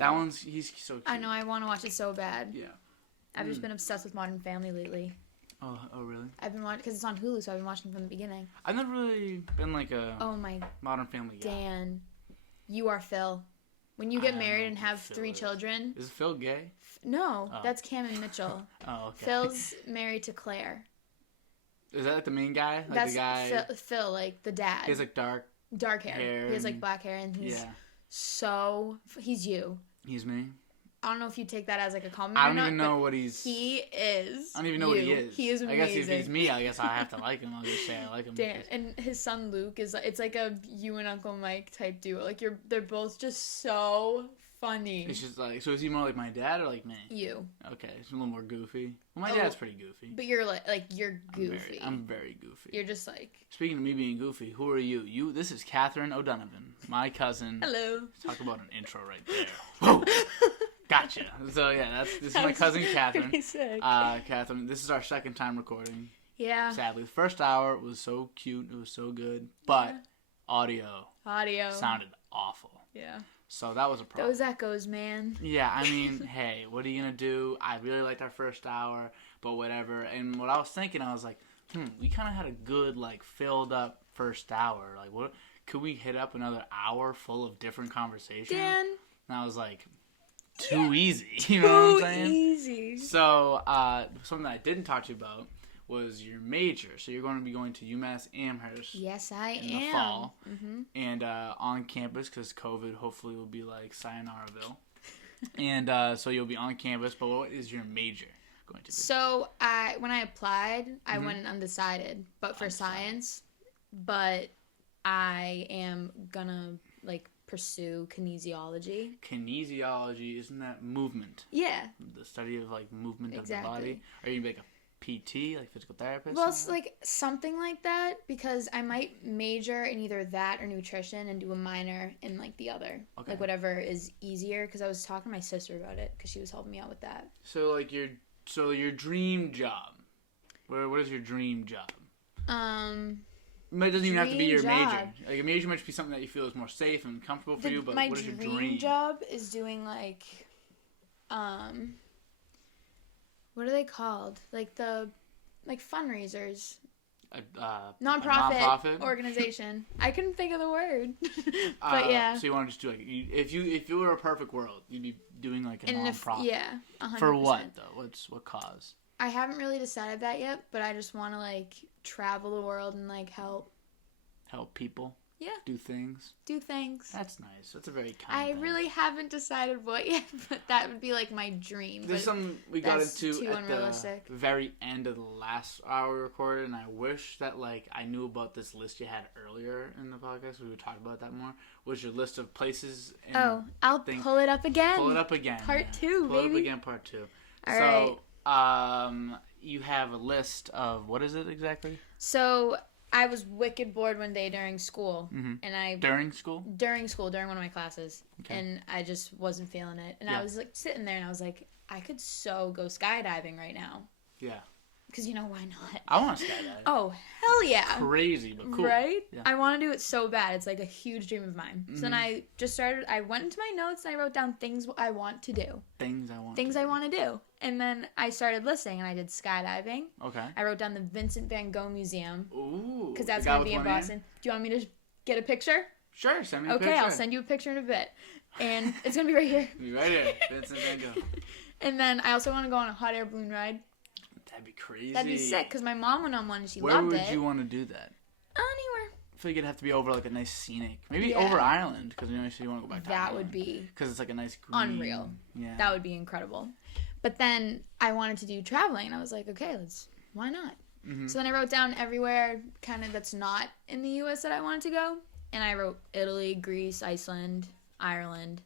That one's, he's so cute. I know, I want to watch it so bad. Yeah. I've just been obsessed with Modern Family lately. Oh, really? I've been watching, because it's on Hulu, so I've been watching from the beginning. I've never really been like a Modern Family guy. Dan, you are Phil. When you get married and have 3 children. Is Phil gay? No, that's Cam and Mitchell. Oh, okay. Phil's married to Claire. Is that like the main guy? Like That's the guy. Phil, like the dad. He has like dark hair. He has like black hair, and he's he's you. He's me. I don't know if you take that as like a compliment. I don't even know what he's. He is. I don't even know what he is. He is amazing. I guess if he's me, I guess I have to like him. I'll just say I like him. Dan, and his son Luke it's like a you and Uncle Mike type duo. Like they're both just so funny. It's just like, so is he more like my dad or like me? You. Okay, he's a little more goofy. Well, my dad's pretty goofy. But you're like you're goofy. I'm very goofy. You're just like. Speaking of me being goofy, who are you? This is Katherine O'Donovan, my cousin. Hello. Talk about an intro right there. Whoa. Gotcha. So yeah, this is my cousin Katherine. Katherine, this is our second time recording. Yeah. Sadly, the first hour was so cute, it was so good, but audio sounded awful. Yeah. So that was a problem. Those echoes, man. Yeah, I mean, hey, what are you gonna do? I really liked our first hour, but whatever. And what I was thinking, I was like, we kind of had a good, like, filled up first hour. Like, what could we hit up another hour full of different conversations? Dan. And I was like, too easy. You know what I'm saying? Too easy. So, something that I didn't talk to you about was your major. So you're going to be going to UMass Amherst. Yes, I am. In the fall. Mm-hmm. And on campus, because COVID hopefully will be like Sayonara-ville. And so you'll be on campus, but what is your major going to be? So when I applied, I went undecided, but for science. But I am gonna pursue kinesiology. Kinesiology, isn't that movement? Yeah. The study of movement of the body. Are you like a PT, like physical therapist? Well, it's like something like that, because I might major in either that or nutrition and do a minor in the other. Okay. Like whatever is easier, because I was talking to my sister about it because she was helping me out with that. So your dream job. What is your dream job? It doesn't even have to be your major. Like a major might just be something that you feel is more safe and comfortable for you, but what is your dream? My dream job is doing what are they called? Fundraisers. Nonprofit organization. I couldn't think of the word. But yeah. So you want to just do if you were a perfect world, you'd be doing a nonprofit. Yeah. 100%. For what though? What cause? I haven't really decided that yet, but I just want to travel the world and help people. Yeah. Do things. That's nice. That's a very kind thing. I really haven't decided what yet, but that would be my dream. There's something we got into at the very end of the last hour we recorded, and I wish that I knew about this list you had earlier in the podcast. We would talk about that more. Was your list of places? And I'll pull it up again. Part 2, baby. Pull it up again, part 2. All right. You have a list of, what is it exactly? So I was wicked bored one day during school, and During school, during one of my classes, and I just wasn't feeling it, and I was sitting there, and I was like, I could so go skydiving right now. Yeah. Because why not? I want to skydive. Oh, hell yeah! Crazy, but cool. Right? Yeah. I want to do it so bad. It's a huge dream of mine. So then I just started. I went into my notes and I wrote down things I want to do. Things I want to do. And then I started listing, and I did skydiving. Okay. I wrote down the Vincent Van Gogh Museum. Ooh. Because that's going to be in Boston. Do you want me to get a picture? Sure, send me a picture. Okay, I'll send you a picture in a bit. And it's going to be right here. Right here, Vincent Van Gogh. And then I also want to go on a hot air balloon ride. That'd be crazy. That'd be sick, because my mom went on one and she loved it. Where would you want to do that? Anywhere. I feel like it'd have to be over a nice scenic. Maybe over Ireland, because you want to go back to Ireland. That would be. Because it's a nice green. Unreal. Yeah. That would be incredible. But then I wanted to do traveling, and I was like, okay, why not? Mm-hmm. So then I wrote down everywhere kind of that's not in the U.S. that I wanted to go. And I wrote Italy, Greece, Iceland, Ireland,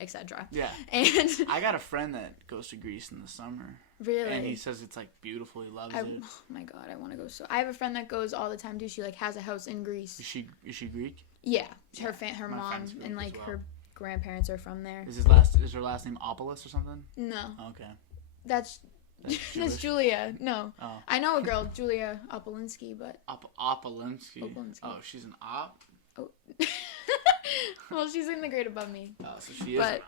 etc. Yeah. And I got a friend that goes to Greece in the summer. Really? And he says it's beautiful. He loves it. Oh my god, I want to go so. I have a friend that goes all the time too. She has a house in Greece. Is she Greek? Yeah, her mom and her grandparents are from there. Is her last name Opolis or something? No. Okay. That's Julia. No. Oh. I know a girl, Julia Opolinski, but Opolinski. Oh, she's an op. Oh. Well, she's in the grade above me. Oh, so she is. Okay, I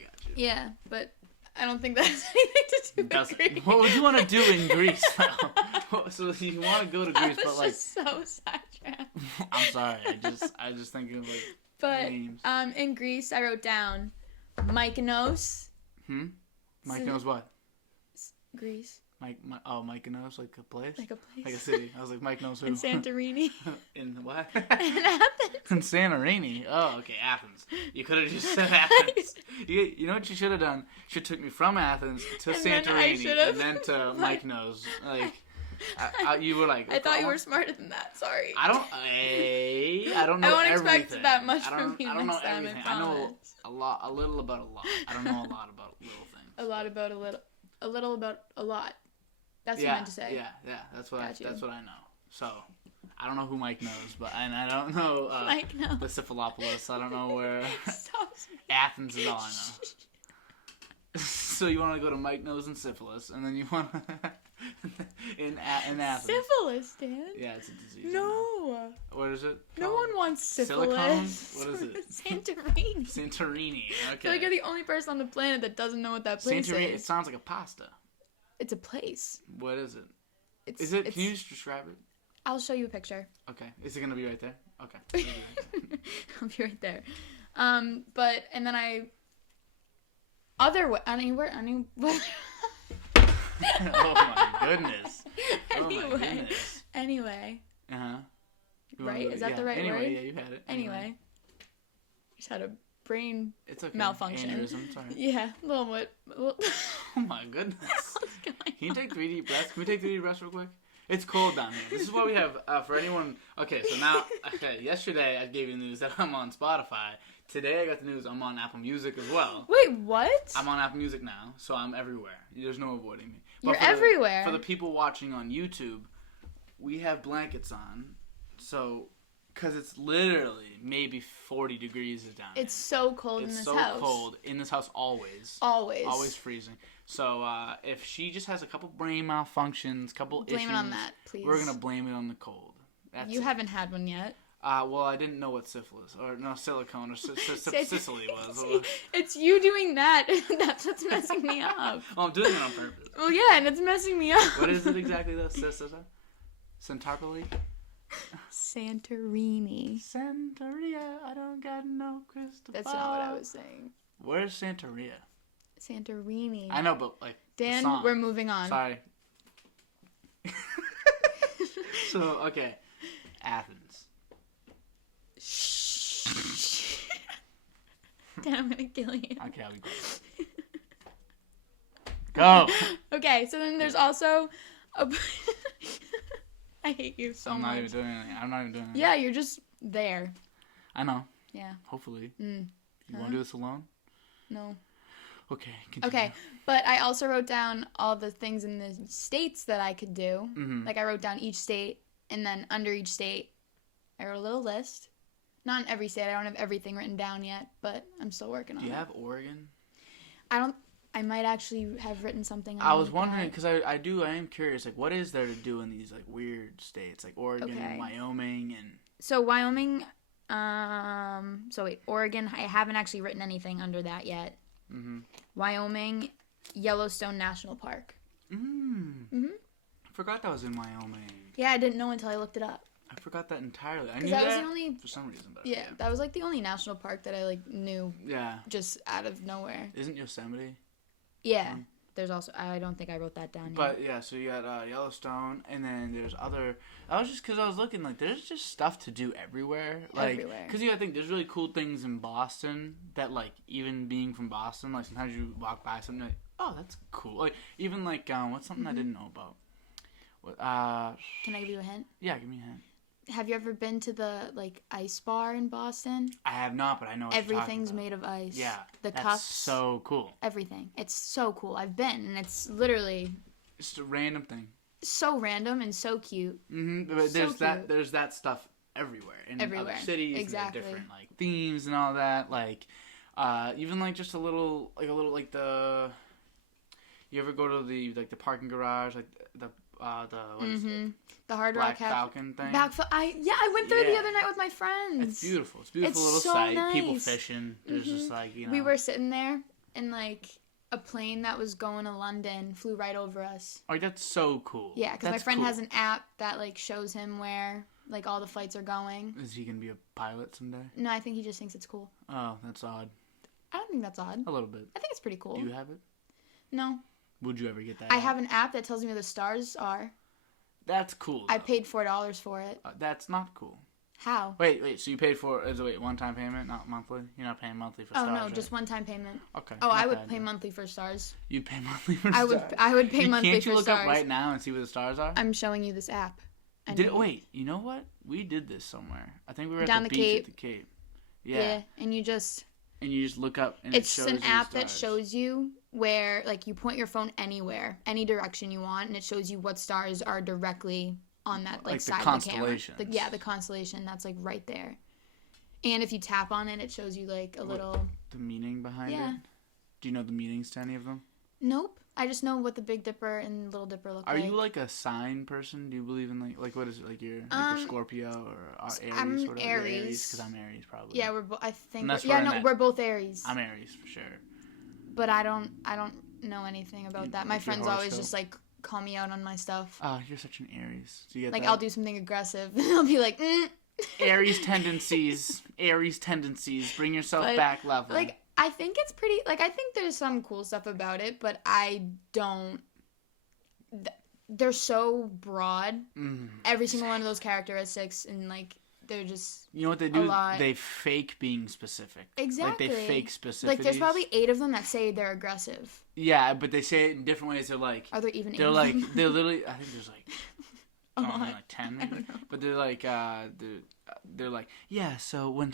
got you. Yeah, but I don't think that has anything to do with Greece. What would you want to do in Greece, though? So you want to go to Greece, but like. Just so sidetracked. I'm sorry. I just thinking of like names. In Greece, I wrote down Mykonos. Mykonos what? Greece. Mykonos, like a place? Like a place. Like a city. I was like, Mike knows who. In Santorini. In what? In Athens. In Santorini. Oh, okay, Athens. You could have just said Athens. You know what you should have done? You should have took me from Athens to Santorini and then to Mykonos. Like, you were like... I thought you were smarter than that. Sorry. I don't know everything. I won't expect that much from you I don't know next time, everything. I know a little about a lot. I don't know a lot about little things. A lot about a little. A little about a lot. That's what I meant to say. Yeah. That's what I know. So, I don't know who Mike knows, and I don't know Mike knows. the Syphilopoulos. I don't know where Athens is all I know. So you want to go to Mike knows and syphilis, and then you want to in Athens. Syphilis, Dan. Yeah, it's a disease. No. What is it? No one wants syphilis. Silicone? What is it? Santorini. Santorini. Okay. I feel like you're the only person on the planet that doesn't know what that place Santorini. is. It sounds like a pasta. It's a place. What is it? Can you just describe it? I'll show you a picture. Okay. Is it gonna be right there? Okay. I'll be right there. But and then anywhere. Oh my goodness. Anyway. Uh-huh. Right? Is that the right word? Yeah, you had it. Anyway. Just had a brain okay. malfunction. Aneurysm, sorry. Yeah, a little bit. Oh my goodness. Can you take 3 deep breaths? Can we take 3 deep breaths real quick? It's cold down here. This is why we have, for anyone... Okay, so now... Okay, yesterday I gave you the news that I'm on Spotify. Today I got the news I'm on Apple Music as well. Wait, what? I'm on Apple Music now, so I'm everywhere. There's no avoiding me. You're everywhere. For the people watching on YouTube, we have blankets on, so... Because it's literally maybe 40 degrees down here. It's so cold in this house. It's so cold in this house always. Always freezing. So if she just has a couple brain malfunctions, couple issues... Blame it on that, please. We're going to blame it on the cold. You haven't had one yet. Well, I didn't know what syphilis, or no, silicone, or Sicily was. See, it's you doing that. That's what's messing me up. Well, I'm doing it on purpose. Well, yeah, and it's messing me up. What is it exactly, though? Centarpoli? Santorini. Santeria, I don't got no crystal ball. That's not what I was saying. Where's Santeria? Santorini. I know, but like Dan, the song. We're moving on. Sorry. So, okay. Athens. Shh. Dan, I'm gonna kill you. Okay, I'll be quiet. Go! Okay, so then there's also a... I hate you so much. I'm not even doing anything. Yeah, you're just there. I know. Yeah. Hopefully. You want to do this alone? No. Okay, continue. Okay, but I also wrote down all the things in the states that I could do. Mm-hmm. Like, I wrote down each state, and then under each state, I wrote a little list. Not in every state. I don't have everything written down yet, but I'm still working on it. Do you have Oregon? I might actually have written something on I was wondering, because I am curious, like, what is there to do in these, like, weird states? Like, Oregon, and Wyoming, and... So, Wyoming, Oregon, I haven't actually written anything under that yet. Mm-hmm. Wyoming, Yellowstone National Park. I forgot that was in Wyoming. Yeah, I didn't know until I looked it up. I forgot that entirely. I knew that that was the only, for some reason. But yeah, that was like the only national park that I like knew. Yeah. Just out of nowhere. Isn't Yosemite? Yeah. There's also, I don't think I wrote that down yet. But yeah, so you got Yellowstone, and then there's other. I was just because I was looking like there's just stuff to do everywhere. Like, everywhere. Because you gotta think there's really cool things in Boston that like even being from Boston, like sometimes you walk by something like, oh, that's cool. Like even like what's something I didn't know about. What Can I give you a hint? Yeah, give me a hint. Have you ever been to the like ice bar in Boston? I have not, but I know what everything's you're made of ice. Yeah, the that's cups. So cool. Everything. It's so cool. I've been, and it's literally just a random thing. So random and so cute. Mm-hmm. But there's that stuff everywhere in other cities. Exactly. And different like themes and all that. Like even like just a little like the. You ever go to the parking garage, like the what is it? The Hard Black Rock Falcon thing. I went there the other night with my friends. It's beautiful. It's a beautiful It's little so sight. nice. People fishing. There's just like, We were sitting there and like a plane that was going to London flew right over us. Oh, that's so cool. Yeah, because my friend has an app that like shows him where like all the flights are going. Is he gonna be a pilot someday? No, I think he just thinks it's cool. Oh, that's odd. I don't think that's odd. A little bit. I think it's pretty cool. Do you have it? No. Would you ever get that? I have an app that tells me where the stars are. That's cool, though. I paid $4 for it. That's not cool. How? Wait, so you paid for one-time payment, not monthly? You're not paying monthly for stars, no, right? just one-time payment. Okay. Oh, I would pay monthly for stars. You'd pay monthly for stars? I would pay monthly for stars. Can't you look up right now and see where the stars are? I'm showing you this app. Wait, you know what? We did this somewhere. I think we were Down at the the beach Cape. at the Cape. Yeah, and you just look up and it's it shows an you app the that shows you where, like, you point your phone anywhere, any direction you want, and it shows you what stars are directly on that like side of the camera. The constellation that's like right there. And if you tap on it, it shows you like the meaning behind it. Do you know the meanings to any of them? Nope. I just know what the Big Dipper and Little Dipper look like. Are you like a sign person? Do you believe in like what is it, like you're like Scorpio or Aries? I'm whatever? Aries because I'm Aries probably. Yeah, we're both Aries. I'm Aries for sure. But I don't know anything about that. My friends always just like call me out on my stuff. Oh, you're such an Aries. Do you get like that? I'll do something aggressive and I'll be like, Aries tendencies. Bring yourself back level. Like I think it's pretty. Like I think there's some cool stuff about it, but I don't. They're so broad. Every single one of those characteristics, and like they're just. You know what they do? They fake being specific. Exactly. Like they fake specificities. Like there's probably 8 of them that say they're aggressive. Yeah, but they say it in different ways. They're like. Are there even 8? They're like they're literally. I think there's like. Like 10 maybe. Don't know. But they're like they're like, yeah, so when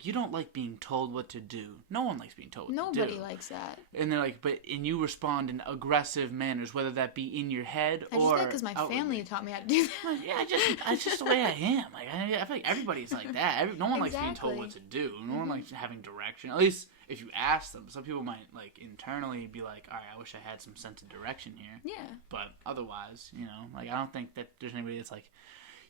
you don't like being told what to do. No one likes being told what to do. Nobody likes that. And they're like, and you respond in aggressive manners, whether that be in your head or I just because my family taught me how to do that. Yeah, it's just the way I am. Like I feel like everybody's like that. No one likes being told what to do. No one likes having direction. At least if you ask them, some people might like internally be like, all right, I wish I had some sense of direction here. Yeah. But otherwise, like I don't think that there's anybody that's like,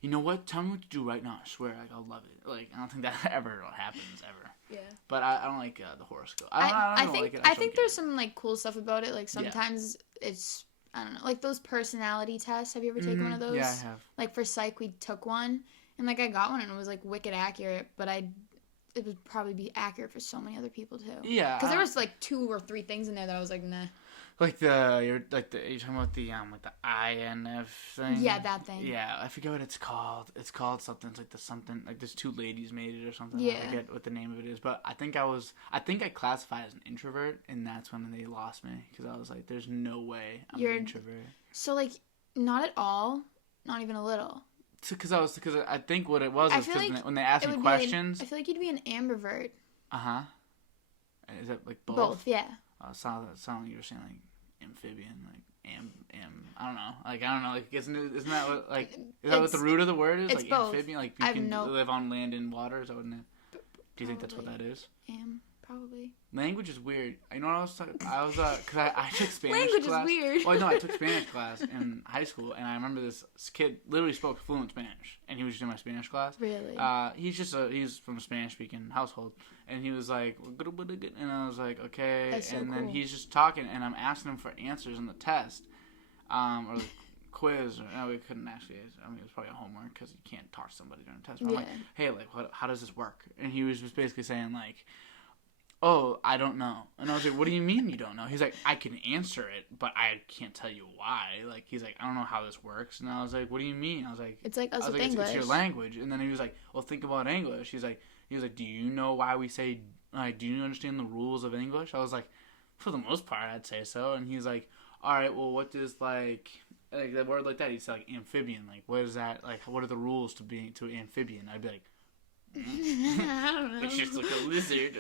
you know what? Tell me what to do right now. I swear, like I'll love it. Like I don't think that ever happens ever. Yeah. But I don't like the horoscope. I think there's some like cool stuff about it. Like sometimes it's I don't know, like those personality tests. Have you ever taken one of those? Yeah, I have. Like for psych, we took one, and like I got one, and it was like wicked accurate. But it would probably be accurate for so many other people too. Yeah. Because there was like 2 or 3 things in there that I was like, nah. Like you're talking about the INF thing. Yeah, that thing. Yeah, I forget what it's called. It's called something. It's like something like there's 2 ladies made it or something. Yeah. I forget what the name of it is, but I think I classified as an introvert, and that's when they lost me because I was like, there's no way I'm an introvert. So like, not at all, not even a little. Because I think what it was is because when they asked me questions. I feel like you'd be an ambivert. Is that like both? Both, yeah. Sound like you were saying like amphibian, like I don't know. Like I don't know. Like isn't that what like is that what the root of the word is? It's like both. amphibian, like you can live on land and water. Is that what it is? Do you think that's what that is? Probably. Language is weird. You know what I was talking? Because I took Spanish Language class. is weird. Well, no, I took Spanish class in high school, and I remember this kid literally spoke fluent Spanish, and he was just in my Spanish class. Really? He's from a Spanish-speaking household, and he was like, and I was like, okay, That's so and then cool. he's just talking, and I'm asking him for answers in the test, or the quiz, or no, we couldn't actually. I mean, it was probably a homework because you can't talk to somebody during a test. But I'm like, hey, like, how does this work? And he was just basically saying like, oh, I don't know. And I was like, what do you mean you don't know? He's like, I can answer it, but I can't tell you why. Like, he's like, I don't know how this works. And I was like, what do you mean? I was like, it's like us with English. It's your language. And then he was like, well, think about English. He was like, do you know why we say, like, do you understand the rules of English? I was like, for the most part, I'd say so. And he's like, all right, well, what does, like the word like that? He said, like, amphibian. Like, what is that? Like, what are the rules to amphibian? I'd be like, I don't know. It's just like a lizard.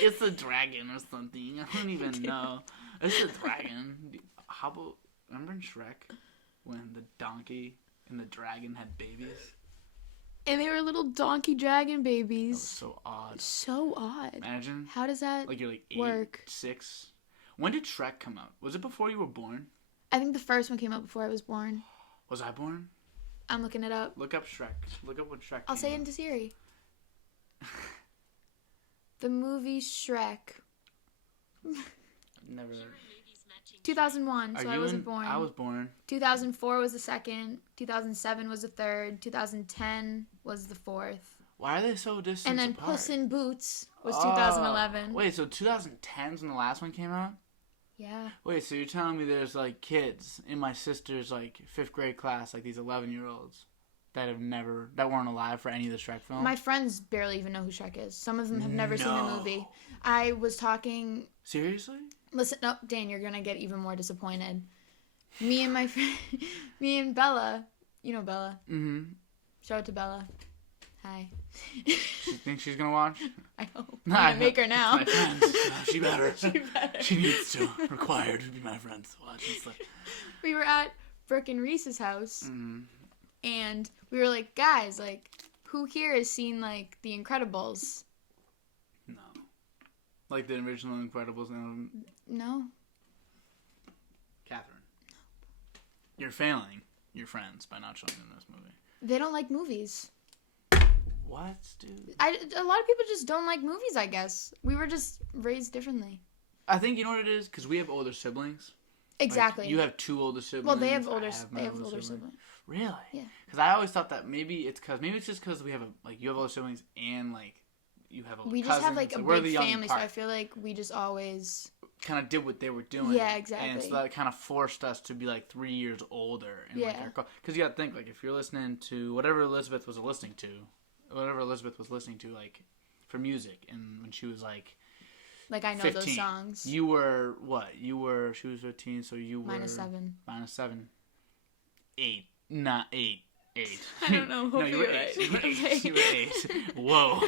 it's a dragon or something. I don't even know. It's a dragon. How about remember in Shrek when the donkey and the dragon had babies? And they were little donkey dragon babies. That was so odd. So odd. Imagine. How does that like you're like 8, work? 6. When did Shrek come out? Was it before you were born? I think the first one came out before I was born. Was I born? I'm looking it up. Look up Shrek. Look up when Shrek I'll say it into Siri. The movie Shrek. Never. 2001, so I wasn't born. I was born. 2004 was the second. 2007 was the third. 2010 was the fourth. Why are they so distant And then apart? Puss in Boots was 2011. Wait, so 2010's when the last one came out? Yeah. Wait, so you're telling me there's, like, kids in my sister's, like, 5th grade class, like, these 11-year-olds that weren't alive for any of the Shrek films? My friends barely even know who Shrek is. Some of them have never seen the movie. I was talking... Seriously? Listen, no, Dan, you're gonna get even more disappointed. Me and my friend... me and Bella... You know Bella. Mm-hmm. Shout out to Bella. Hi. You think she's gonna watch? I hope. I'm gonna make her now. My friends. She better. She better. She needs to. Required to be my friend to watch. It's like... We were at Brooke and Reese's house, and we were like, guys, like, who here has seen, like, The Incredibles? No. Like the original Incredibles? No. Katherine. You're failing your friends by not showing them this movie. They don't like movies. What, dude? A lot of people just don't like movies, I guess. We were just raised differently. I think you know what it is? Because we have older siblings. Exactly. Like, you have 2 older siblings. Well, they have older siblings. Really? Yeah. Because I always thought that maybe it's just because we have you have older siblings and like you have older We cousins. just have like a we're big the family, so I feel like we just always kind of did what they were doing. Yeah, exactly. And so that kind of forced us to be like 3 years older. And, yeah. Because you got to think like if you're listening to whatever Elizabeth was listening to, like for music, and when she was like I know 15, those songs. You were what? She was 15, so you were -7. -7. 8. Not 8. 8. I don't know. No, you were 8. You were 8. Whoa.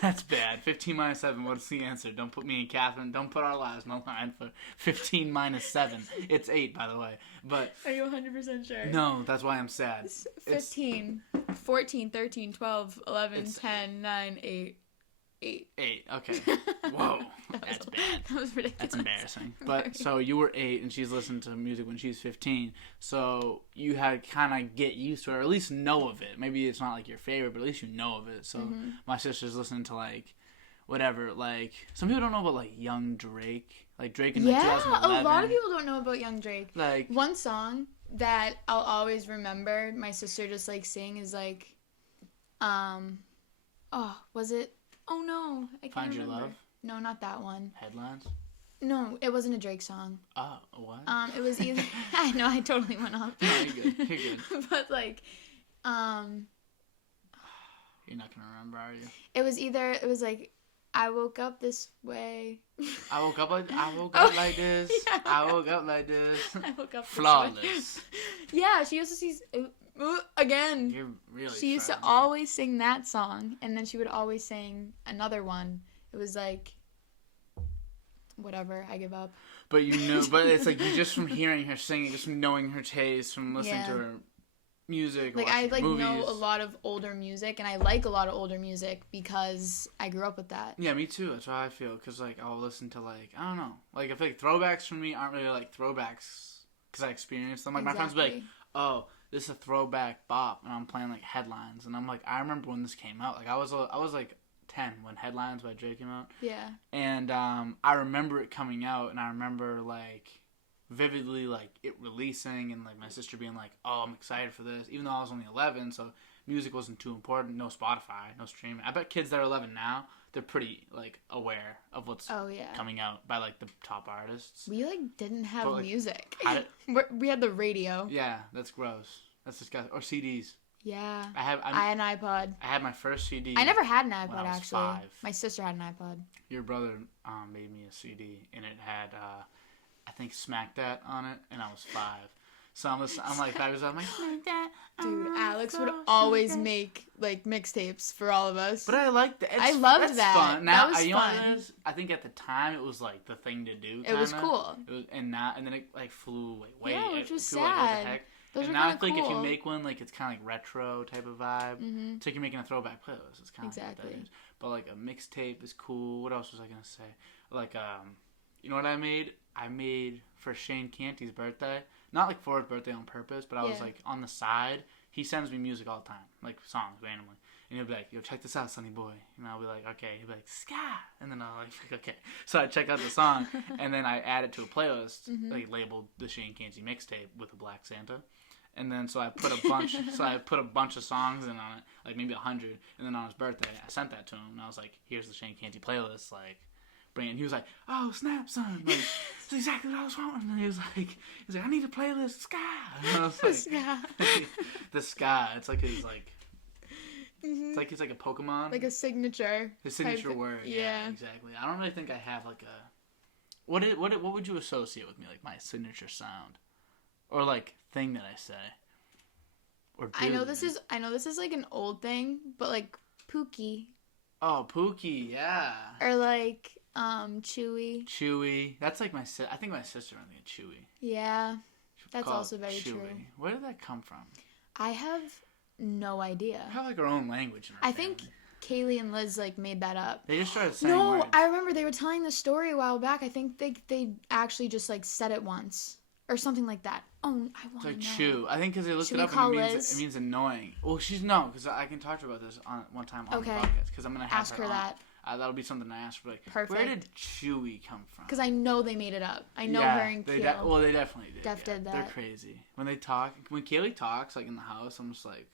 That's bad. 15 -7. What's the answer? Don't put me and Katherine. Don't put our lives on the line for 15 -7. It's 8, by the way. But are you 100% sure? No, that's why I'm sad. 15, 14, 13, 12, 11, 10, 9, 8. 8. Okay. Whoa. That's bad. That was ridiculous. That's embarrassing. But so you were 8 and she's listening to music when she's 15. So you had to kind of get used to it, or at least know of it. Maybe it's not like your favorite, but at least you know of it. So my sister's listening to like whatever. Like some people don't know about like Young Drake. Like Drake in 2011. A lot of people don't know about Young Drake. Like one song that I'll always remember my sister just like sing is like was it Oh no, I can't Find remember. Your Love? No, not that one. Headlines? No, it wasn't a Drake song. Oh, what? It was either I know, I totally went off. No, you're good. You're good. But like, you're not gonna remember, are you? It was like I woke up this way. I woke up like this. Yeah. I woke up like this. I woke up flawless. This way. Yeah, she used to see again. You're really She used to always sing that song, and then she would always sing another one. It was like, whatever, I give up. But but it's like you just from hearing her singing, just from knowing her taste, from listening to her music. Like I movies. know a lot of older music, and I like a lot of older music because I grew up with that. Yeah, me too. That's how I feel. Because like I'll listen to like I don't know, like I feel like throwbacks for me aren't really like throwbacks because I experienced them. Like my friends will be like, oh, this is a throwback bop, and I'm playing like Headlines, and I'm like, I remember when this came out. Like I was like 10 when Headlines by Drake came out. Yeah. And I remember it coming out, and I remember like vividly like it releasing, and like my sister being like, oh, I'm excited for this, even though I was only 11, so music wasn't too important. No Spotify, no streaming. I bet kids that are 11 now, they're pretty like aware of what's coming out by like the top artists. We like didn't have music. We had the radio. Yeah, that's gross. That's disgusting. Or CDs. Yeah. I had an iPod. I had my first CD. I never had an iPod actually. 5. My sister had an iPod. Your brother made me a CD, and it had I think Smack That on it, and I was 5. So I'm like 5 years old. I'm like, Smack That. Dude, Alex would always make like mixtapes for all of us. But I liked it. I loved that. Fun. Now, that was you know fun. What it is? I think at the time it was like the thing to do. It was cool. It was, and then it like flew away. Yeah, which was sad. Like, what the heck? Those and are now I cool. think if you make one, like it's kind of like retro type of vibe. Mm-hmm. It's like you're making a throwback playlist. It's kind of like what that is. But like a mixtape is cool. What else was I gonna say? Like you know what I made? I made for Shane Canty's birthday. not like for his birthday on purpose, but I was Yeah. like on the side. He sends me music all the time, like songs randomly. And he'll be like, yo, check this out, Sonny Boy. And I'll be like, okay. He'll be like, ska. And then I'll like, okay. So I check out the song, and then I add it to a playlist, like labeled the Shane Canty mixtape with a Black Santa. And then so I put a bunch of songs in on it, like maybe 100. And then on his birthday, I sent that to him, and I was like, here's the Shane Canty playlist, like, bring it. And he was like, oh, snap, son. Like, that's exactly what I was wanting. And he was like, I need a playlist, ska. And I was like, ska. The ska. It's like he's like. It's like a Pokemon. Like a signature. His signature word. Yeah, exactly. I don't really think I have like a. What would you associate with me? Like my signature sound, or like thing that I say. Or do I know this is like an old thing, but like Pookie. Oh, Pookie, yeah. Or like Chewy. Chewy. That's like I think my sister only had Chewy. Yeah, that's also very true. Where did that come from? I have no idea. We have like our own language in our family. think Kaylee and Liz like made that up. They just started saying words. I remember they were telling the story a while back. I think they actually just like said it once or something like that. Oh, I want to know. It's like chew. I think because they looked it up and it means annoying. Well, because I can talk to her about this on one time on the podcast because I'm gonna have ask her that. That'll be something I ask her. Like, perfect. Where did Chewy come from? Because I know they made it up. I know her and Kaylee. They definitely did. Did that. They're crazy when they talk. When Kaylee talks like in the house, I'm just like.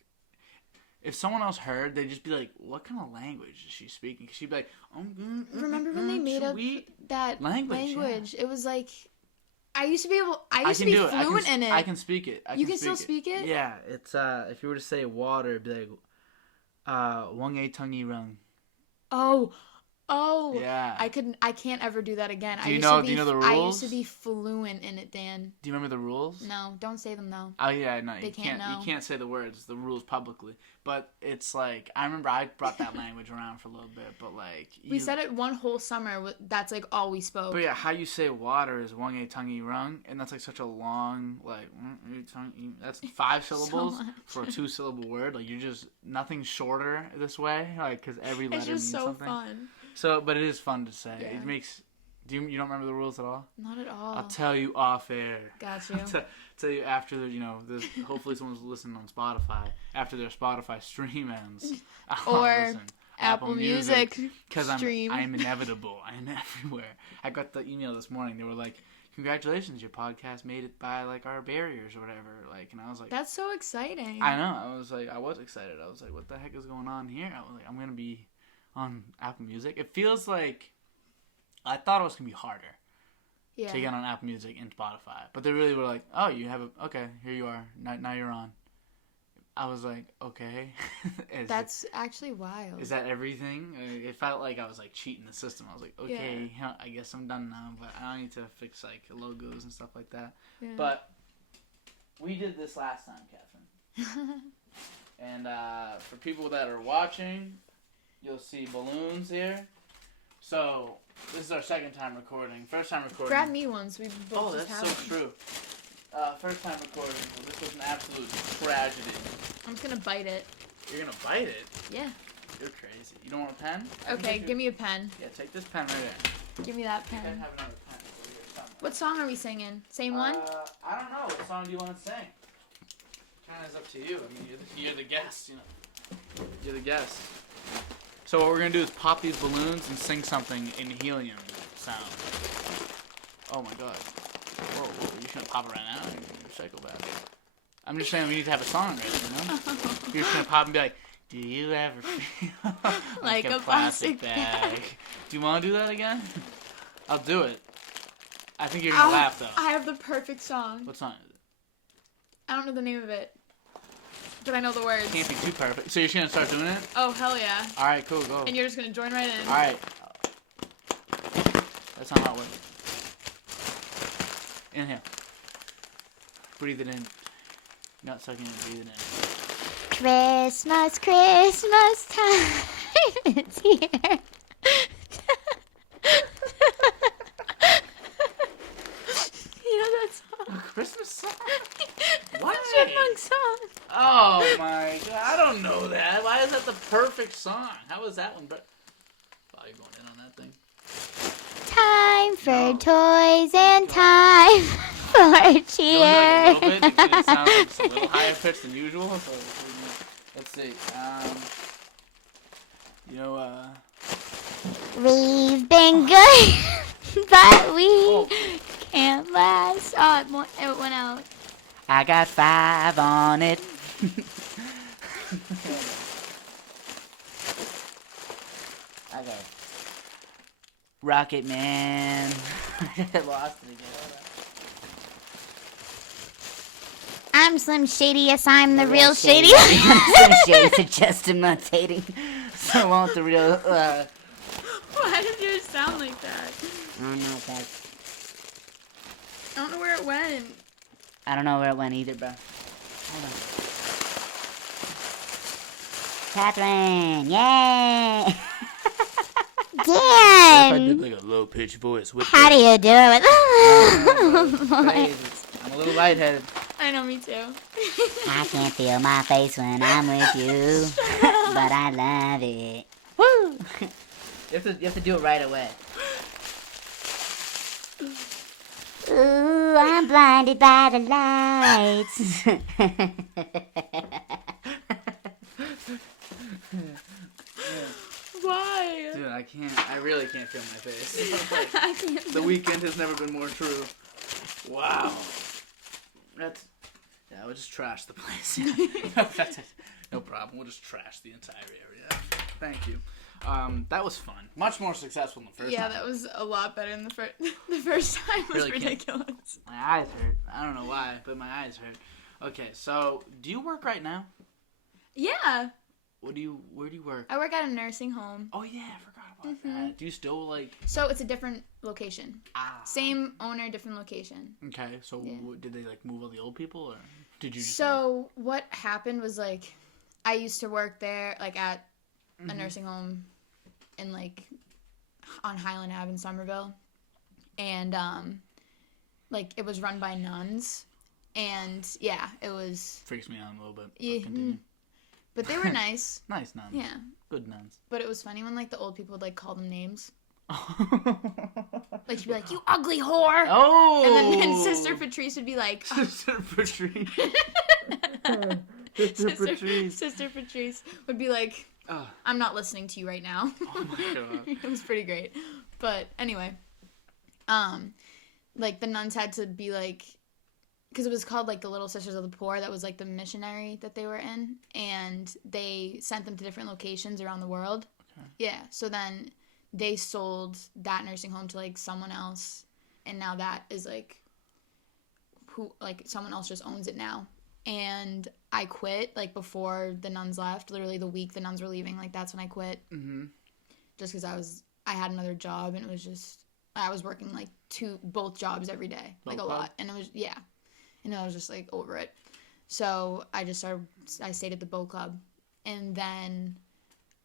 If someone else heard, they'd just be like, what kind of language is she speaking? She'd be like, remember when they made up that language? Yeah. It was like, I used to be fluent in it. I can speak it. You can still speak it? Yeah. It's, if you were to say water, it'd be like, wang tangi rung. Oh, yeah. I can't ever do that again. Do you know the rules? I used to be fluent in it, Dan. Do you remember the rules? No, don't say them though. Oh yeah, no, you can't say the words, the rules publicly. But it's like I remember I brought that language around for a little bit, but like we said it one whole summer. That's like all we spoke. But yeah, how you say water is wang tangi rung, and that's like such a long like that's 5 syllables for a 2-syllable word. Like you're just nothing shorter this way, like because every letter means something. It's just so fun. So, but it is fun to say. Yeah. It makes. You don't remember the rules at all? Not at all. I'll tell you off air. Got you. Tell you after hopefully someone's listening on Spotify after their Spotify stream ends. Or Apple Music because stream. I'm inevitable. I'm everywhere. I got the email this morning. They were like, "Congratulations, your podcast made it by like our barriers or whatever." Like, and I was like, "That's so exciting." I know. I was excited. I was like, "What the heck is going on here?" I was like, "I'm gonna be on Apple Music." It feels like I thought it was gonna be harder to get on Apple Music and Spotify, but they really were like, "Oh, you have okay, here you are. Now you're on." I was like, "Okay." That's actually wild. Is that everything? It felt like I was like cheating the system. I was like, "Okay, I guess I'm done now, but I need to fix like logos and stuff like that." Yeah. But we did this last time, Katherine, and for people that are watching. You'll see balloons here. So, this is our second time recording. First time recording. Grab me ones. We both that's so true. First time recording. Well, this was an absolute tragedy. I'm just going to bite it. You're going to bite it? Yeah. You're crazy. You don't want a pen? Okay, give me a pen. Yeah, take this pen right there. Give me that pen. I have another pen over here somewhere. What song are we singing? Same one? I don't know. What song do you want to sing? Kind of is up to you. I mean, you're the guest, You're the guest. So what we're going to do is pop these balloons and sing something in helium sound. Oh my god. Whoa, you're just going to pop it right now? You're a psychopath. I'm just saying we need to have a song ready, You're just going to pop and be like, do you ever feel like a plastic bag? Do you want to do that again? I'll do it. I think you're going to laugh, though. I have the perfect song. What song is it? I don't know the name of it. But I know the words. Can't be too perfect. So you're just going to start doing it? Oh, hell yeah. Alright, cool, go. And you're just going to join right in. Alright. That's not how it works. Inhale. Breathe it in. Not sucking it, breathe it in. Christmas, Christmas time. It's here. You know that song? A Christmas song? What? Chipmunk song. Oh my god, I don't know that. Why is that the perfect song? How is that one? Oh, you're going in on that thing. Time for toys and time porch You know, here. like a little bit. It sounds like it's a little higher pitched than usual. So let's see. We've been good, but we can't last. Oh, it went out. I got 5 on it. I got it. Rocket Man. I lost it again. I'm Slim Shady. Yes, I'm the real Shady. Slim Shady just imitating. So I want the real. Why did yours sound like that? I don't know, guys. I don't know where it went. I don't know where it went either, bro. Hold on. Katherine, yay! What if I did Dan! like a low pitched voice? How do you do it? I'm a little lightheaded. I know, me too. I can't feel my face when I'm with you, but I love it. Woo! You have to do it right away. Ooh, I'm blinded by the lights. Why? Dude, I really can't feel my face. I can't. The weekend has never been more true. Wow. We'll just trash the place. No problem. We'll just trash the entire area. Thank you. That was fun. Much more successful than the first time. Yeah, that was a lot better than the first time. Was Really ridiculous. My eyes hurt. I don't know why, but my eyes hurt. Okay, so do you work right now? Yeah. Where do you work? I work at a nursing home. Oh yeah, I forgot about that. Do you still So it's a different location. Ah. Same owner, different location. Okay, so Yeah. Did they move all the old people, or did you just? So what happened was I used to work there at a nursing home in on Highland Ave in Somerville, and it was run by nuns, and yeah, it was. Freaks me out a little bit. Yeah, Continue. but they were nice. Nice nuns. Yeah. Good nuns. But it was funny when the old people would call them names. She'd be like, "You ugly whore!" Oh. And then Sister Patrice would be like, Sister Patrice. Sister Patrice would be like, "I'm not listening to you right now." Oh my god. It was pretty great. But anyway, the nuns had to be because it was called the Little Sisters of the Poor. That was the missionary that they were in, and they sent them to different locations around the world. Okay. Yeah. So then they sold that nursing home to someone else, and now that is who someone else just owns it now. And I quit before the nuns left. Literally the week the nuns were leaving, that's when I quit. Mm-hmm. Just because I had another job, and it was just I was working both jobs every day, a lot, and it was and I was just over it. So I stayed at the boat club, and then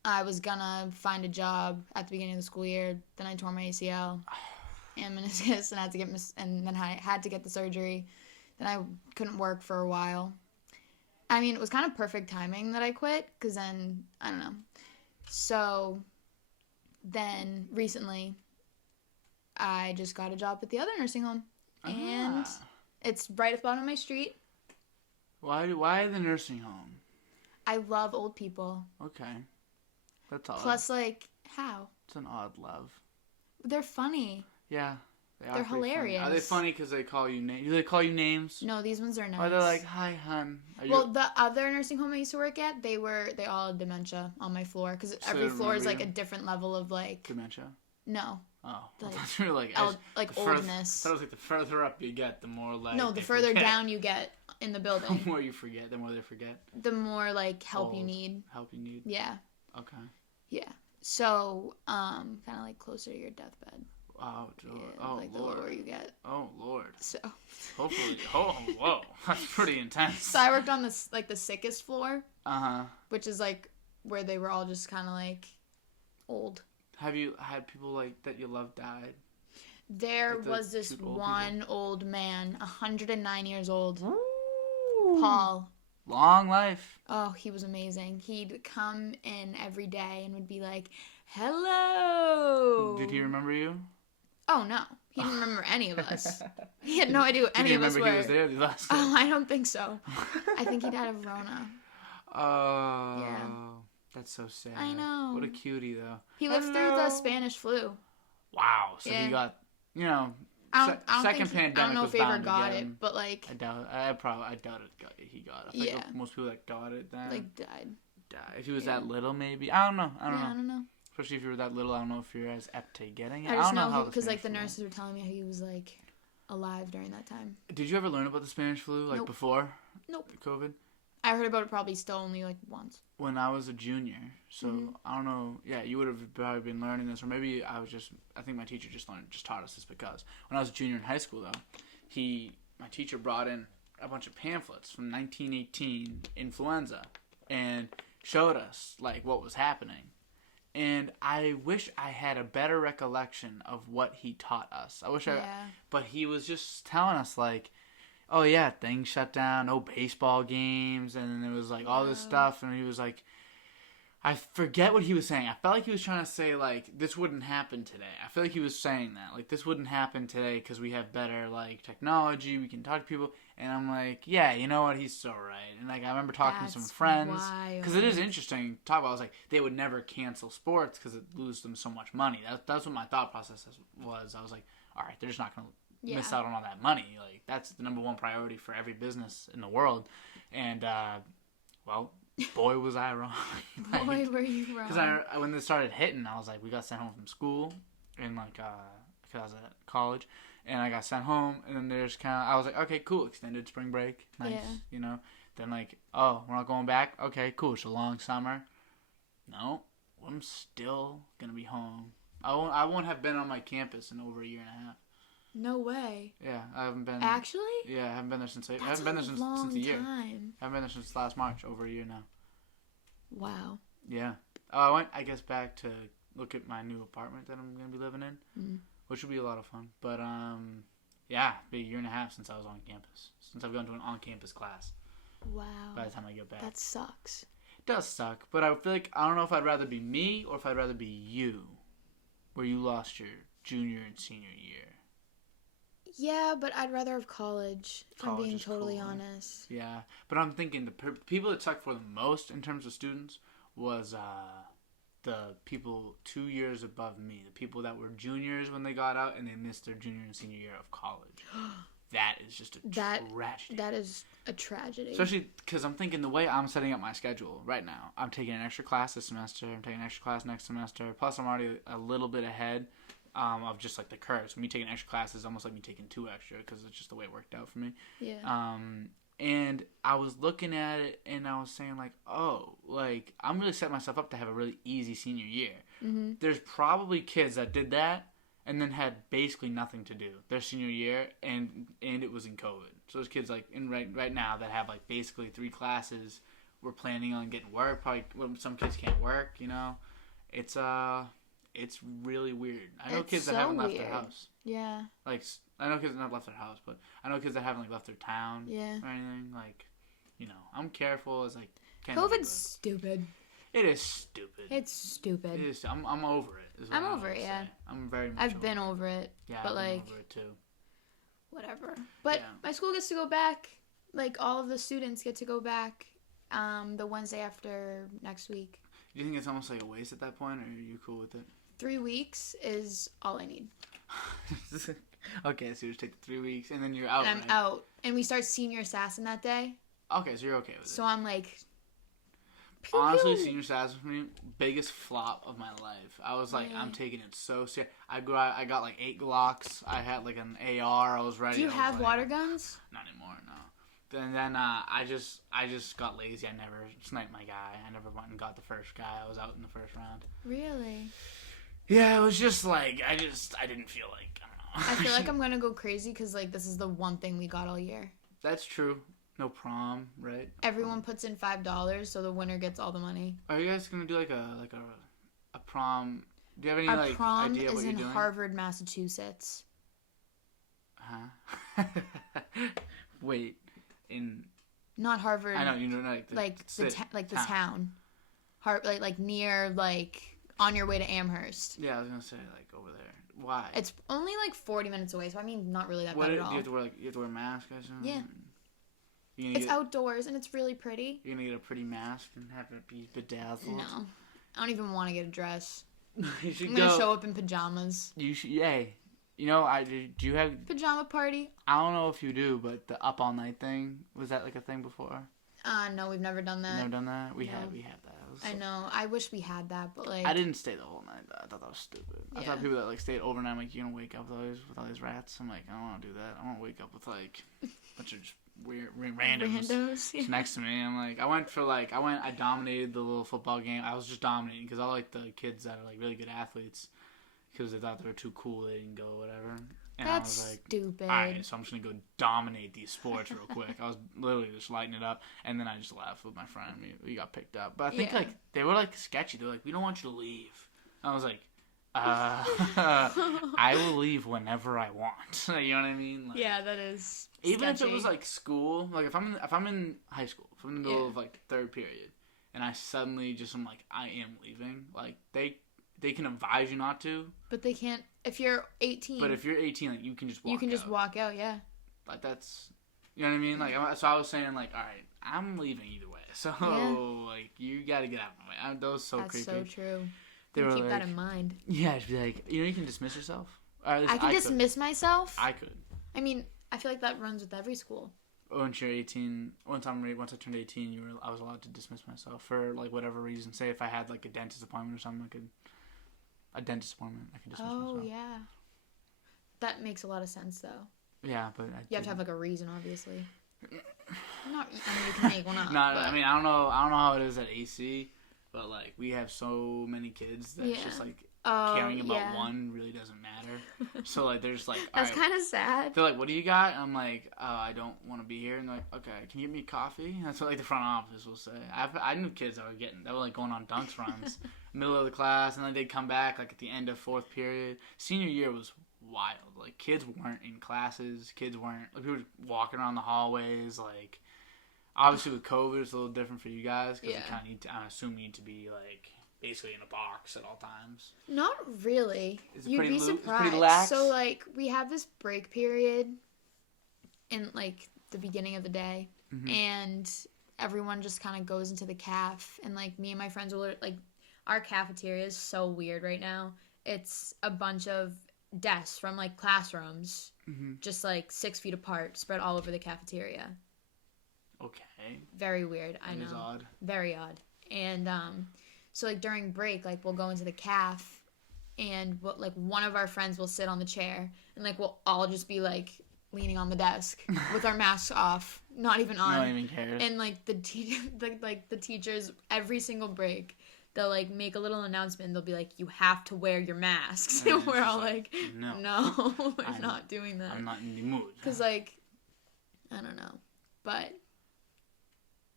I was gonna find a job at the beginning of the school year. Then I tore my ACL and meniscus, and then I had to get the surgery. Then I couldn't work for a while. I mean, it was kind of perfect timing that I quit, because then, I don't know. So then recently, I just got a job at the other nursing home. And it's right at the bottom of my street. Why the nursing home? I love old people. Okay. That's odd. Plus, how? It's an odd love. They're funny. Yeah. They're hilarious. Funny. Are they funny because they call you names? Do they call you names? No, these ones are nice. Or they're like, "Hi, hun." Well, the other nursing home I used to work at, they all had dementia on my floor, because every floor is a different level of dementia. No. Oh, I thought you were oldness. That was the further up you get, the more No, the further down you get in the building. The more you forget, the more they forget. The more help you need. Help you need. Yeah. Okay. Yeah. So, kind of closer to your deathbed. Oh, yeah, Lord. The lower you get. Oh, Lord. So. Hopefully. Whoa. That's pretty intense. So I worked on this, the sickest floor. Uh-huh. Which is, where they were all just kind of, old. Have you had people, that you love died? There was this one old man, 109 years old. Ooh. Paul. Long life. Oh, he was amazing. He'd come in every day and would be like, "Hello." Did he remember you? Oh, no. He didn't remember any of us. He had no idea what any of us were. He was there the last time? Oh, I don't think so. I think he died of Rona. Oh. Yeah. That's so sad. I know. What a cutie, though. He lived through the Spanish flu. Wow. So he got, second pandemic. I don't know was if he ever bound to got get it, him. but like. I doubt it. He got it. I think most people that got it then. Like died. If he was that little, maybe. I don't know. I don't know. Especially if you were that little, I don't know if you're as apt to getting it. I just don't know how because the nurses were telling me how he was like alive during that time. Did you ever learn about the Spanish flu before? Nope. COVID? I heard about it probably still only like once. When I was a junior, so I don't know. Yeah, you would have probably been learning this, or maybe I think my teacher just taught us this because when I was a junior in high school, though, my teacher brought in a bunch of pamphlets from 1918 influenza and showed us like what was happening. And I wish I had a better recollection of what he taught us. But he was just telling us like, oh yeah, things shut down, no baseball games, and then there was like all this stuff, and he was like, I forget what he was saying. I felt like he was trying to say like this wouldn't happen today. I feel like he was saying that like this wouldn't happen today because we have better like technology, we can talk to people, and I'm like, yeah, you know what, he's so right. And like I remember talking to some friends because it is interesting to talk about. I was like, they would never cancel sports because it loses them so much money. That's what my thought process was. I was like, all right, they're just not gonna miss out on all that money. Like that's the number one priority for every business in the world. And boy was I wrong. Like, boy were you wrong. Because when this started hitting, I was like, we got sent home from school and like because I was at college, and I got sent home, and then there's I was like, okay, cool, extended spring break, nice, Then like, oh, we're not going back. Okay, cool, it's a long summer. No, I'm still gonna be home. I won't have been on my campus in over a year and a half. No way. Yeah, I haven't been. Actually? Yeah, I haven't been there since. I That's haven't been there since a year. Time. I haven't been there since last March. Over a year now. Wow. Yeah. I went, I guess, back to look at my new apartment that I'm gonna be living in, which will be a lot of fun. But yeah, it'll be a year and a half since I was on campus. Since I've gone to an on-campus class. Wow. By the time I get back. That sucks. It does suck, but I feel like I don't know if I'd rather be me or if I'd rather be you, where you lost your junior and senior year. Yeah, but I'd rather have college, if I'm being totally honest. Yeah, but I'm thinking the people that sucked for the most in terms of students was the people 2 years above me. The people that were juniors when they got out and they missed their junior and senior year of college. That is just a tragedy. That is a tragedy. Especially because I'm thinking the way I'm setting up my schedule right now. I'm taking an extra class this semester. I'm taking an extra class next semester. Plus, I'm already a little bit ahead of just like the curve. So me taking extra classes is almost like me taking 2 extra because it's just the way it worked out for me. Yeah. And I was looking at it and I was saying like, oh, like I'm really setting myself up to have a really easy senior year. Mm-hmm. There's probably kids that did that and then had basically nothing to do their senior year, and it was in COVID. So there's kids like right now that have like basically 3 classes. We're planning on getting work. Probably some kids can't work. It's really weird. I know kids that haven't left their house. Yeah. Like, I know kids that haven't left their house, but I know kids that haven't, like, left their town or anything. Like, I'm careful as, like, COVID's stupid. It is stupid. It's stupid. It is. I'm over it. I'm over it, yeah. I'm very much I've been over it. Yeah, but I've like, been over it, too. Whatever. But my school gets to go back. Like, all of the students get to go back the Wednesday after next week. Do you think it's almost like a waste at that point, or are you cool with it? 3 weeks is all I need. Okay, so you just take the 3 weeks, and then you're out, and I'm out. And we start senior assassin that day. Okay, so you're okay with it. So I'm like... Honestly, senior assassin for me, biggest flop of my life. I was like, I'm taking it so serious. I got like 8 Glocks. I had like an AR. I was ready. Do you have water guns? Not anymore, no. And then I just got lazy. I never sniped my guy. I never went and got the first guy. I was out in the first round. Really? Yeah, it was just like, I didn't feel like, I don't know. I feel like I'm going to go crazy because, like, this is the one thing we got all year. That's true. No prom, right? No Everyone puts in $5, so the winner gets all the money. Are you guys going to do, like, a prom? Do you have any, Our like, prom idea of what you're doing? is in Harvard, Massachusetts. Huh? Wait, in... Not Harvard. I know, you know, like the town. Like near, like... on your way to Amherst. Yeah, I was gonna say like over there. Why? It's only like 40 minutes away, so I mean, not really that bad at all. Do you have to wear a mask, I assume? Yeah. It's outdoors, and it's really pretty. You're gonna get a pretty mask and have it be bedazzled? No. I don't even want to get a dress. You should I'm gonna show up in pajamas. You should, yay. You know, do you have... Pajama party? I don't know if you do, but the up all night thing, was that like a thing before? No, we've never done that. Never done that? We have that. I know. I wish we had that, but like... I didn't stay the whole night. I thought that was stupid. Yeah. I thought people that like stayed overnight, like, you're gonna wake up with all these rats. I'm like, I don't want to do that. I want to wake up with like a bunch of just weird randoms yeah. next to me. I'm like, I dominated the little football game. I was just dominating because I like the kids that are like really good athletes because they thought they were too cool. They didn't go, whatever. And That's I was like, stupid. All right, so I'm just going to go dominate these sports real quick. I was literally just lighting it up, and then I just left with my friend. We got picked up. But I think, like, they were, like, sketchy. They were like, we don't want you to leave. I was like, I will leave whenever I want. You know what I mean? Like, yeah, that is even sketchy. if it was, like, school. Like, if I'm in high school, if I'm in the middle of, like, the third period, and I suddenly just am like, I am leaving, like, they can advise you not to. But they can't if you're 18. But if you're 18, like, you can just walk out. You can just walk out, yeah. Like, that's... You know what I mean? Like, so I was saying, like, all right, I'm leaving either way. So, like, you got to get out of my way. That was so creepy. That's so true. They were keep like, that in mind. Yeah, I'd be like, you can dismiss yourself. Or at least I can dismiss myself? I could. I mean, I feel like that runs with every school. Once you're 18, once I turned 18, I was allowed to dismiss myself for, like, whatever reason. Say if I had, like, a dentist appointment or something, a dentist appointment, I could dismiss myself. Oh, yeah. That makes a lot of sense, though. Yeah, but... You have to have, like, a reason, obviously. You can make one up. No, I mean, I don't know how it is at AC, but, like, we have so many kids that it's just, like, caring about one really doesn't matter. So, like, they're just like, that's kind of sad. They're like, what do you got? And I'm like, I don't want to be here. And they're like, okay, can you get me coffee? That's what, like, the front office will say. I knew kids that were like, going on dunks runs, middle of the class, and then they'd come back, like, at the end of fourth period. Senior year was wild. Like, kids weren't in classes. Kids weren't, like, people were walking around the hallways, like, obviously with COVID, it's a little different for you guys, because you kind of need to, I assume you need to be, like, basically in a box at all times. Not really. You'd be surprised. Pretty lax? So, like, we have this break period in, like, the beginning of the day, and everyone just kind of goes into the caf, and, like, me and my friends will, like, our cafeteria is so weird right now. It's a bunch of desks from, like, classrooms, just, like, 6 feet apart, spread all over the cafeteria. Okay. Very weird, I know. That is odd. Very odd. And, so, like, during break, like, we'll go into the caf, and, like, one of our friends will sit on the chair, and, like, we'll all just be, like, leaning on the desk with our masks off, not even on. No one even cares. And, like, the teachers, every single break, they'll, like, make a little announcement. They'll be like, you have to wear your masks. And we're all like, no, we're not doing that. I'm not in the mood. Because, like, I don't know. But.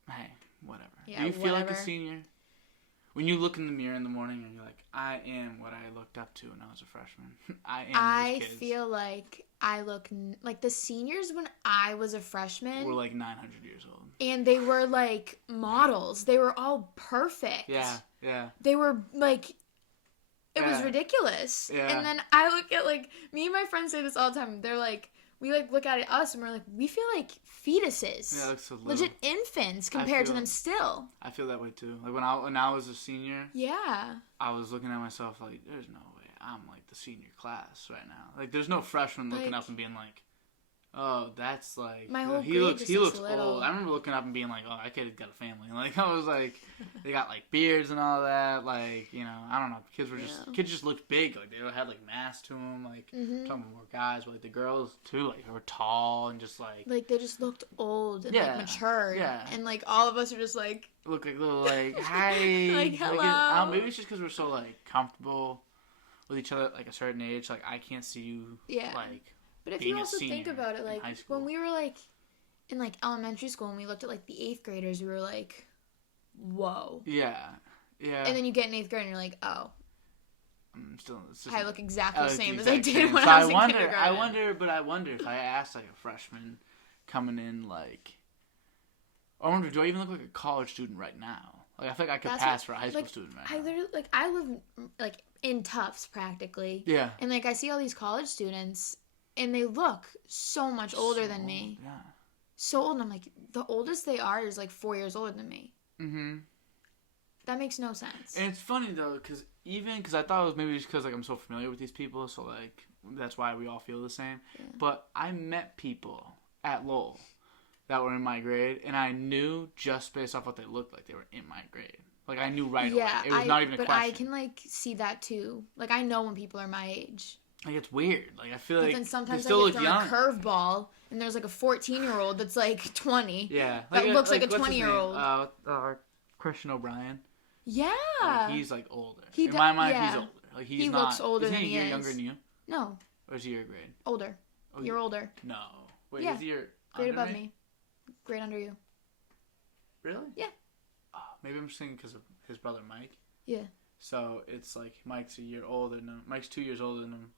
Hey, whatever. Yeah, do you feel like a senior? When you look in the mirror in the morning and you're like, I am what I looked up to when I was a freshman. I feel like I look like the seniors when I was a freshman were like 900 years old. And they were like models. They were all perfect. Yeah. They were like, it was ridiculous. Yeah. And then I look at, like, me and my friends say this all the time. They're like, we, like, look at us and we're like, we feel like fetuses. Yeah, so legit infants compared to them still. I feel that way too. Like when I was a senior. Yeah. I was looking at myself like, there's no way I'm like the senior class right now. Like there's no freshman looking up and being like, oh, that's like my whole he looks little. old. I remember looking up and being like, oh, that kid's got a family. Like I was like, they got like beards and all that. Like, you know, I don't know. Kids just looked big. Like they had like mass to them. Like talking about more guys, but like the girls too. Like they were tall and just like they just looked old and like matured. Yeah. And like all of us are just like look like little like hi. like hello. Like, maybe it's just because we're so like comfortable with each other at like a certain age. Like I can't see you like. But if you also think about it, like, when we were, like, in, like, elementary school and we looked at, like, the 8th graders, we were like, whoa. Yeah. And then you get in 8th grade and you're like, oh. I look exactly the same as I did when I was in kindergarten. I wonder if I asked, like, a freshman coming in, like, I wonder, do I even look like a college student right now? Like, I feel like I could pass for a high school student right now. I live, like, in Tufts, practically. Yeah. And, like, I see all these college students, and they look so much older than me. Yeah. So old. And I'm like, the oldest they are is, like, 4 years older than me. Mm-hmm. That makes no sense. And it's funny, though, because I thought it was maybe just because, like, I'm so familiar with these people, so, like, that's why we all feel the same. Yeah. But I met people at Lowell that were in my grade, and I knew just based off what they looked like they were in my grade. Like, I knew right away. It was not even a question. But I can, like, see that, too. Like, I know when people are my age. Like, it's weird. Like, I feel like then sometimes they still I get look young. A curveball, and there's, like, a 14-year-old that's, like, 20. Yeah. That looks like a 20-year-old. Christian O'Brien. Yeah. Like, he's, like, older. In my mind, he's older. Like, he looks older than he is. Is he a year younger than you? No. Or is he your grade? Older. Oh, you're older. No. Wait, is he your grade under above me? Grade under you. Really? Yeah. Oh, maybe I'm just thinking because of his brother Mike. Yeah. So it's like Mike's a year older than him. Mike's 2 years older than him.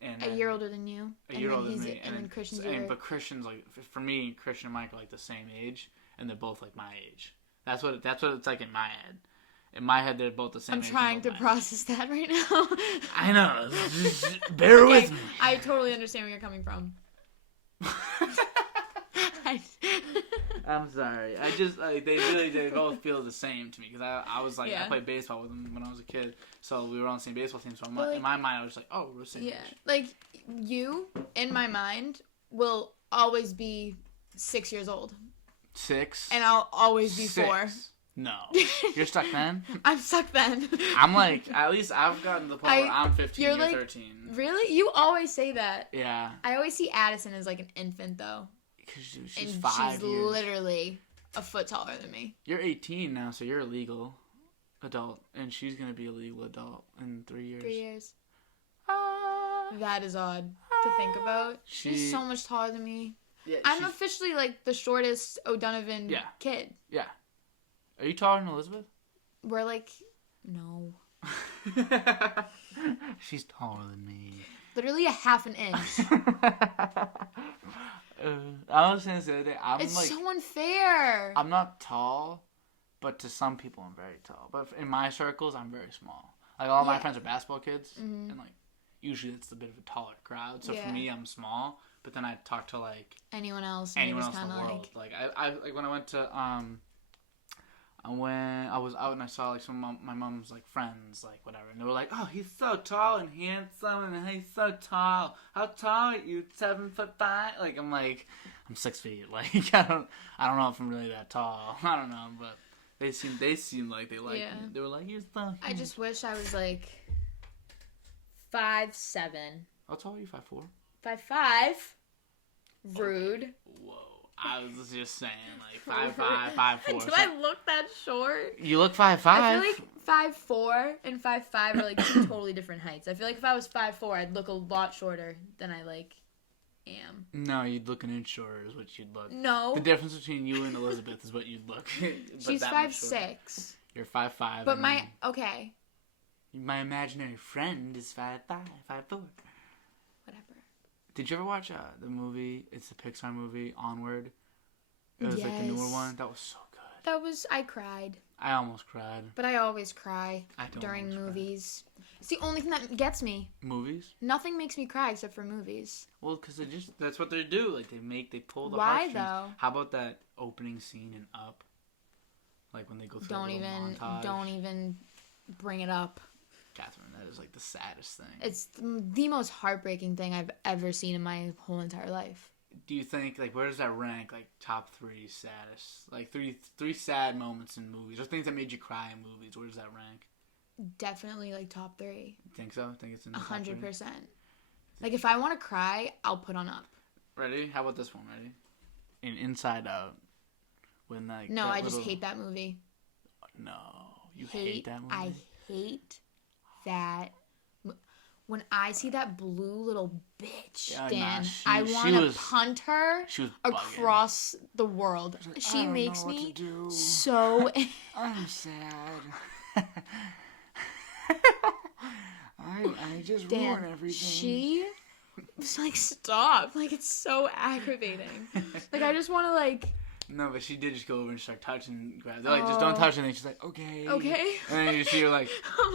And a year older than you. A year older than me. And then Christian's But Christian's like, for me, Christian and Mike are like the same age, and they're both like my age. That's what it's like in my head. In my head, they're both the same age. I'm trying to process that right now. I know. Bear with me. I totally understand where you're coming from. I'm sorry. I just they both feel the same to me because I was like I played baseball with them when I was a kid, so we were on the same baseball team. So in my mind, I was like, oh, we're the same age. Like you in my mind will always be 6 years old. 6. And I'll always be 4. No, you're stuck then. I'm stuck then. I'm like, at least I've gotten to the point where I'm 15, you're 13. Really? You always say that. Yeah. I always see Addison as like an infant though. Because she's 5 years. She's literally a foot taller than me. You're 18 now, so you're a legal adult, and she's gonna be a legal adult in 3 years. 3 years. That is odd to think about. She's so much taller than me. Yeah, I'm officially like the shortest O'Donovan kid. Yeah. Are you taller than Elizabeth? We're like, no. She's taller than me. Literally a half an inch. I was saying this the other day, it's like, so unfair. I'm not tall, but to some people I'm very tall. But in my circles, I'm very small. Like all my friends are basketball kids, and like usually it's a bit of a taller crowd. So for me, I'm small. But then I talk to like anyone else in the world. Like I like when I went to when I was out and I saw like some of my mom's like friends, like whatever, and they were like, "Oh, he's so tall and handsome, and he's so tall. How tall are you? 7'5"?" Like I'm 6 feet. Like I don't know if I'm really that tall. I don't know, but they seem like they like me. They were like, "You're so handsome." I just wish I was like 5'7". How tall are you? 5'4"? 5'5". Rude. Whoa. I was just saying, like, 5'5", 5'4". Do I look that short? You look 5'5". I feel like 5'4" and 5'5" are, like, two totally different heights. I feel like if I was 5'4", I'd look a lot shorter than I, like, am. No, you'd look an inch shorter is what you'd look. No. The difference between you and Elizabeth is what you'd look. She's 5'6". You're 5'5". But okay. My imaginary friend is 5'5", 5'4". Did you ever watch the movie? It's the Pixar movie, Onward. It was like the newer one. That was so good. I cried. I almost cried. But I always cry during movies. Cry. It's the only thing that gets me. Movies? Nothing makes me cry except for movies. Well, because that's what they do. Like they pull the Why heartstrings. Though? How about that opening scene in Up? Like when they go through montage. Don't even bring it up. Katherine, that is like the saddest thing. It's the most heartbreaking thing I've ever seen in my whole entire life. Do you think, like, where does that rank, like, top 3 saddest? Like, three sad moments in movies, or things that made you cry in movies, where does that rank? Definitely, like, top 3. You think so? I think it's in the 100%. Like, if I want to cry, I'll put on Up. Ready? How about this one? Ready? In Inside Out. When, like, no, I just hate that movie. No. You hate that movie? I hate that. When I see that blue little bitch, Dan, I want to punt her across the world. She makes me so... I'm sad. I just ruin everything. She was like, stop. Like, it's so aggravating. Like, I just want to, like... No, but she did just go over and start touching and grab. They're like, just don't touch anything. She's like, okay. Okay. And then you see her like,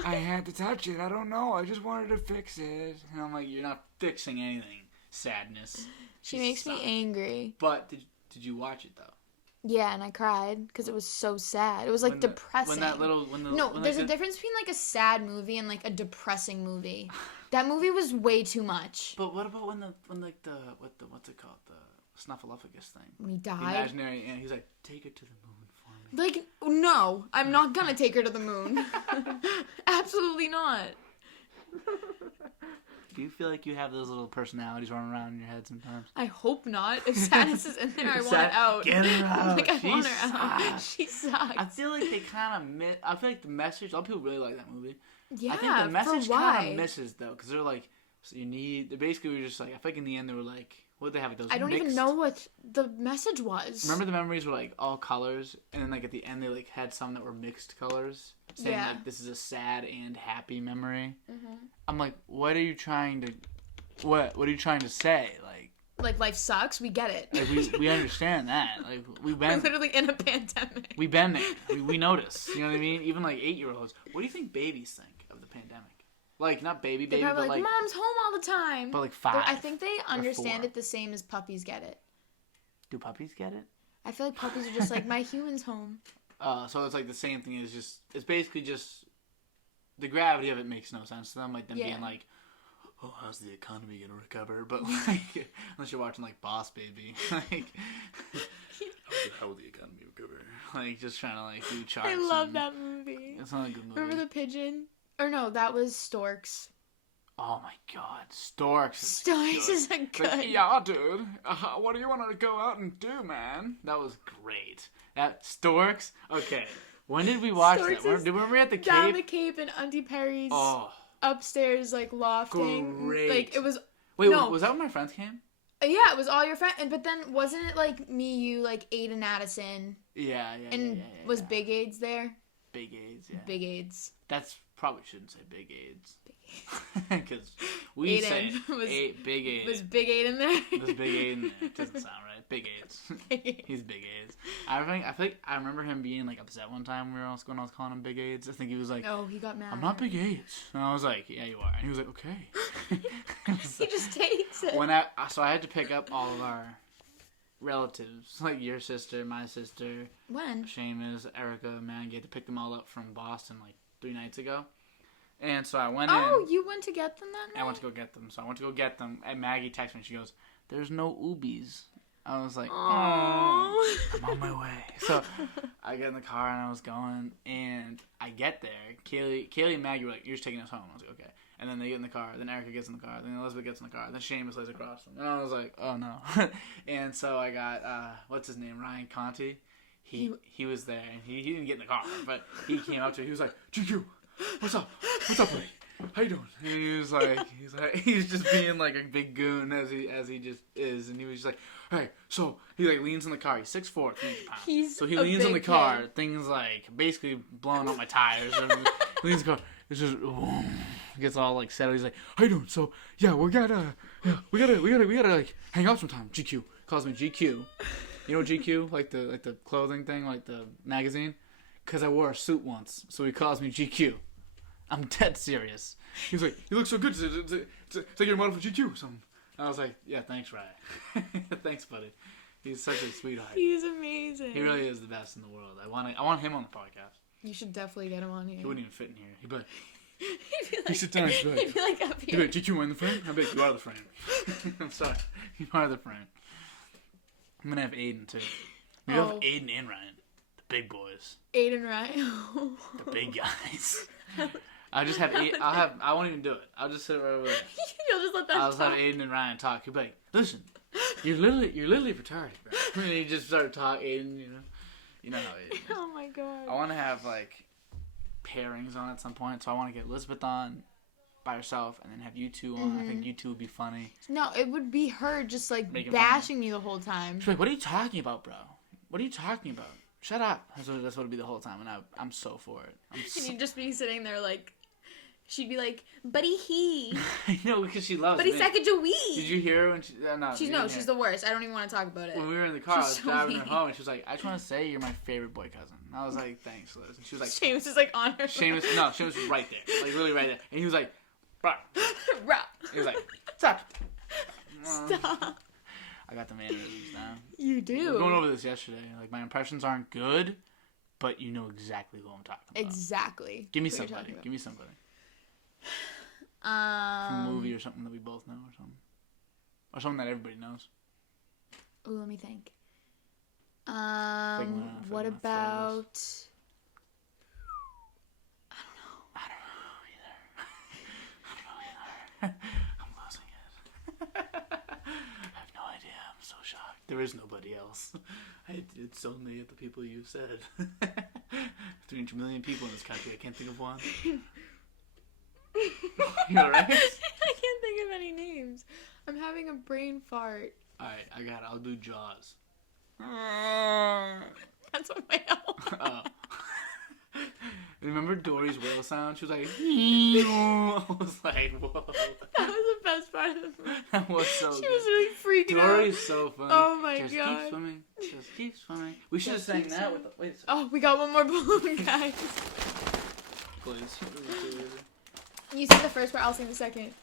I had to touch it. I don't know. I just wanted to fix it. And I'm like, you're not fixing anything. Sadness. She makes me angry. But did you watch it though? Yeah, and I cried because it was so sad. It was like depressing. There's a difference between like a sad movie and like a depressing movie. That movie was way too much. But what about when what's it called, the Snuffleupagus thing? When he died. The imaginary, and he's like, take her to the moon for me. Like, no, I'm not gonna take her to the moon. Absolutely not. Do you feel like you have those little personalities running around in your head sometimes? I hope not. If Sadness is in there, I want it out. Get her out. Like, I want her out. She sucks. I feel like they kind of I feel like the message. A lot of people really like that movie. Yeah, I think the message kind of misses though, because they're like, so they basically were just like, I think in the end they were like, what did they have? Those I don't even know what the message was. Remember the memories were like all colors, and then like at the end they like had some that were mixed colors, saying like this is a sad and happy memory. Mm-hmm. I'm like, what are you trying to say? Like life sucks. We get it. Like we understand that. Like we're literally in a pandemic. We've been there. We notice. You know what I mean? Even like 8-year-olds. What do you think babies think of the pandemic? Like not baby, but like mom's home all the time. But like 5. I think they understand it the same as puppies get it. Do puppies get it? I feel like puppies are just like, my human's home. So it's like the same thing. It's basically just the gravity of it makes no sense to them. Like them being like, oh, how's the economy gonna recover? But like, unless you're watching like Boss Baby, like, how will the economy recover? Like just trying to like do charts. I love that movie. It's not a good movie. Remember the pigeon? Or no, that was Storks. Oh my god, Storks. Storks isn't good. Like, yeah, dude. What do you want to go out and do, man? That was great. That Storks. Okay, when did we watch that? Were we at the Cape? Down the Cape and Auntie Perry's upstairs, like lofting. Great. Like it was. Wait, was that when my friends came? Yeah, it was all your friends. But then wasn't it like me, you, like Aiden Addison? Yeah. And was Big AIDS there? Big AIDS, yeah. Big AIDS. That's probably shouldn't say Big AIDS. Because we say Big AIDS. Was Big Aid in there? Was Big Aid in there? It doesn't sound right. Big AIDS. He's Big AIDS. I think I remember him being like upset one time when I was calling him Big AIDS. I think he was like, oh, he got mad. I'm not Big AIDS. And I was like, yeah, you are. And he was like, okay. He just takes it. So I had to pick up all of our relatives, like your sister, my sister. When? Seamus, Erica, Maggie. I had to pick them all up from Boston like 3 nights ago. And so I went in. Oh, you went to get them that night? I went to go get them. So I went to go get them. And Maggie texted me. She goes, there's no Ubies. I was like, oh, I'm on my way. So I get in the car and I was going. And I get there. Kaylee and Maggie were like, you're just taking us home. I was like, okay. And then they get in the car. Then Erica gets in the car. Then Elizabeth gets in the car. Then Seamus lays across them. And I was like, oh no. And so I got, what's his name? Ryan Conti. He was there. And he didn't get in the car. But he came up to me. He was like, GQ. What's up, buddy? How you doing? And he was just being like a big goon as he just is, and he was just like, hey, so he like leans in the car. He's 6'4", 300 pounds. So he leans in the car. Things like basically blowing up my tires. And he leans in the car. It's just gets all like settled. He's like, how you doing? So yeah, we gotta like hang out sometime. GQ calls me GQ. You know GQ, like the clothing thing, like the magazine. Because I wore a suit once, so he calls me GQ. I'm dead serious. He was like, you look so good. It's like you're a model for GQ or something. And I was like, yeah, thanks, Ryan. Thanks, buddy. He's such a sweetheart. He's amazing. He really is the best in the world. I want him on the podcast. You should definitely get him on here. He wouldn't even fit in here. He'd be like, he sit down. He'd be like up here. He'd be like, GQ, am I in the frame? I'd be like, you are the frame. I'm sorry. You are the frame. I'm going to have Aiden, too. We have Aiden and Ryan. Big boys. Aiden Ryan. The big guys. I won't even do it. I'll just sit right over there. You'll just let them I'll just have Aiden and Ryan talk. He'll be like, listen, you're literally retarded, bro. And he just started talking, you know how it is. Oh my god. I want to have like pairings on at some point, so I want to get Elizabeth on by herself and then have you two on. I think you two would be funny. No, it would be her just like bashing me the whole time. She's like, what are you talking about, bro? What are you talking about? Shut up. That's what it'd be the whole time, and I'm so for it. And you'd just be sitting there like, She'd be like, buddy he. I know, because she loves Buddy me. Sacagawee. Did you hear her when she... no, She's the worst. I don't even want to talk about it. When we were in the car, I was so driving mean. her home, and she was like, I just want to say you're my favorite boy cousin. And I was like, thanks, Liz. And she was like... Seamus is like on her. Seamus was right there. Like, really right there. And he was like, bro. He was like, stop. Stop. I got the mannerisms now. You do. We were going over this yesterday. Like, my impressions aren't good, but you know exactly who I'm talking about. Exactly. Give me somebody. Give me somebody. From a movie or something that we both know or something. Or something that everybody knows. Ooh, let me think. What about... I don't know either. I'm losing it. I have no idea. I'm so shocked. There is nobody else. It's only the people you said. 300 million people in this country. I can't think of one. You alright? I can't think of any names. I'm having a brain fart. Alright, I got it. I'll do Jaws. That's a whale. Oh. Remember Dory's whale sound? She was like, I was like, whoa. That was the best part of the movie. That was so She good. was really freaking out. Dory's so funny. Oh my just God. Keep swimming. Just keep swimming. We should have sang that with the... Wait. Oh, we got one more balloon, guys. Please. You sing the first part, I'll sing the second.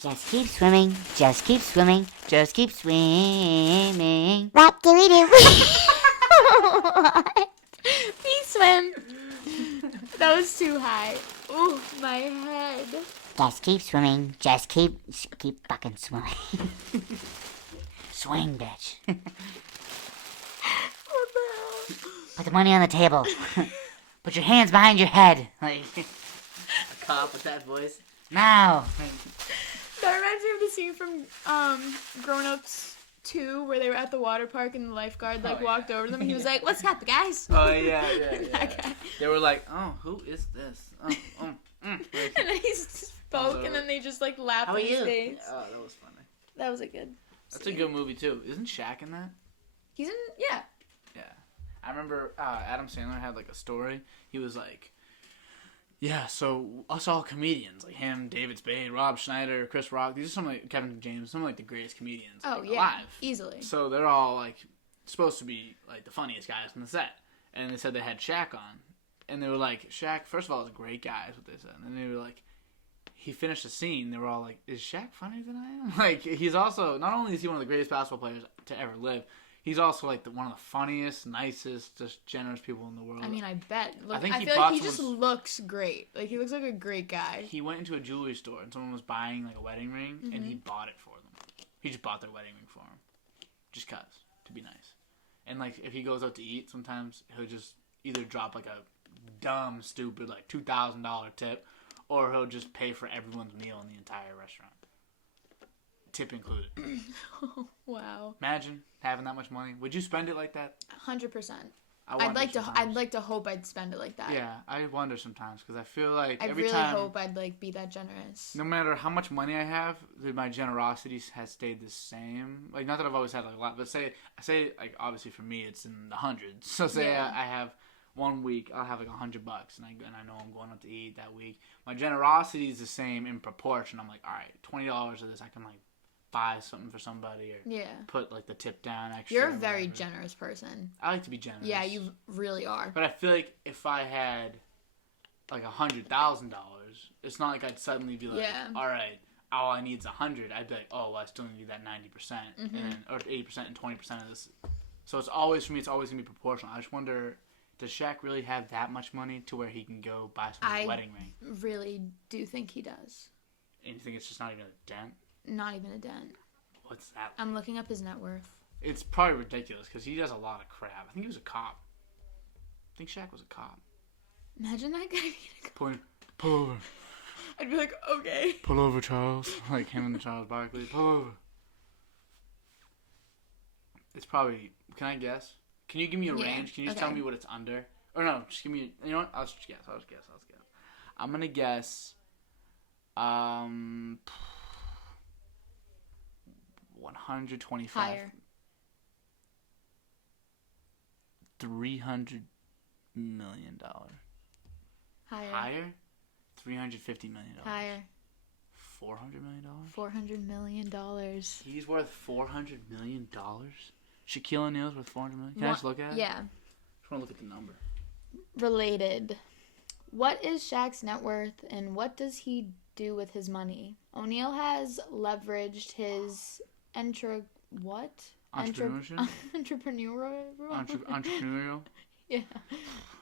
Just keep swimming, just keep swimming, just keep swimming. What do we do? What? We swim. That was too high. Ooh, my head. Just keep swimming, just keep fucking swimming. Swing, bitch. What the hell? Put the money on the table. Put your hands behind your head. Like, A cop with that voice. now. That reminds me of the scene from Grown Ups 2 where they were at the water park and the lifeguard walked over to them and he was like, "What's up, guys?" Oh, yeah. That guy. They were like, oh, who is this? And then he spoke and then they just laughed How in are his you? face. Oh, that was funny. That was a good That's scene. a good movie, too. Isn't Shaq in that? He's in, yeah. Yeah. I remember Adam Sandler had a story. He was like, yeah, so us all comedians, like him, David Spade, Rob Schneider, Chris Rock, these are some Kevin James, some of the greatest comedians alive. Easily. So they're all supposed to be the funniest guys on the set. And they said they had Shaq on. And they were like, Shaq, first of all, is a great guy, is what they said. And they were like, he finished the scene, they were all like, is Shaq funnier than I am? He's also, not only is he one of the greatest basketball players to ever live, he's also one of the funniest, nicest, just generous people in the world. I mean, I bet. Look, I I feel like he just looks great. He looks like a great guy. He went into a jewelry store and someone was buying a wedding ring and he bought it for them. He just bought their wedding ring for him. Just 'cause, to be nice. And if he goes out to eat, sometimes he'll just either drop a dumb, stupid $2,000 tip, or he'll just pay for everyone's meal in the entire restaurant. Tip included. Wow. Imagine having that much money. Would you spend it like that? 100%. I I'd like to hope I'd spend it like that. Yeah, I wonder sometimes because I feel like I every really time, hope I'd be that generous. no matter how much money I have, my generosity has stayed the same. Not that I've always had a lot, but say obviously for me it's in the hundreds. So say I have 1 week, I'll have $100, and I know I'm going out to eat that week. My generosity is the same in proportion. I'm like, all right, $20 of this I can buy something for somebody or put the tip down extra. You're a very generous person. I like to be generous. Yeah, you really are. But I feel like if I had $100,000, it's not like I'd suddenly be all right, all I need is 100. I'd be like, oh, well, I still need that 90%, or 80% and 20% of this. So it's always, for me, it's always gonna be proportional. I just wonder, does Shaq really have that much money to where he can go buy someone's wedding ring? I really do think he does. And you think it's just not even a dent? Not even a dent. What's that? I'm looking up his net worth. It's probably ridiculous because he does a lot of crap. I think he was a cop. I think Shaq was a cop. Imagine that guy being a cop. Pull over. I'd be like, okay. Pull over, Charles. Him and the Charles Barkley. Pull over. It's probably... Can I guess? Can you give me a range? Can you just tell me what it's under? Or no, just give me... You know what? I'll just guess. I'm going to guess... 125. Higher. $300 million. Higher. Higher? $350 million. Higher. $400 million. $400 million. He's worth $400 million. Shaquille O'Neal's worth $400 million. Can I just look at it? Yeah. Just want to look at the number. Related. What is Shaq's net worth, and what does he do with his money? O'Neal has leveraged his Entrepreneurship. Entrepreneurial. Yeah.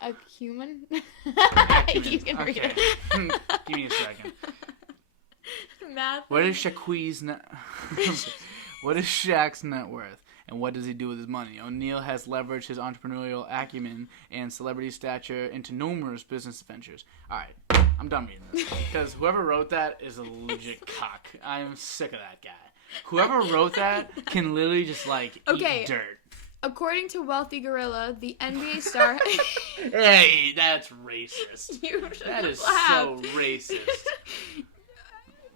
Acumen. Acumen. You can read Okay. it. Give me a second. Math. What is Shaq's What is Shaq's net worth, and what does he do with his money? O'Neal has leveraged his entrepreneurial acumen and celebrity stature into numerous business ventures. All right, I'm done reading this because whoever wrote that is a legit cock. I am sick of that guy. Whoever wrote that can literally just eat dirt. According to Wealthy Gorilla, the NBA star. Hey, that's racist. That is so laughed. racist.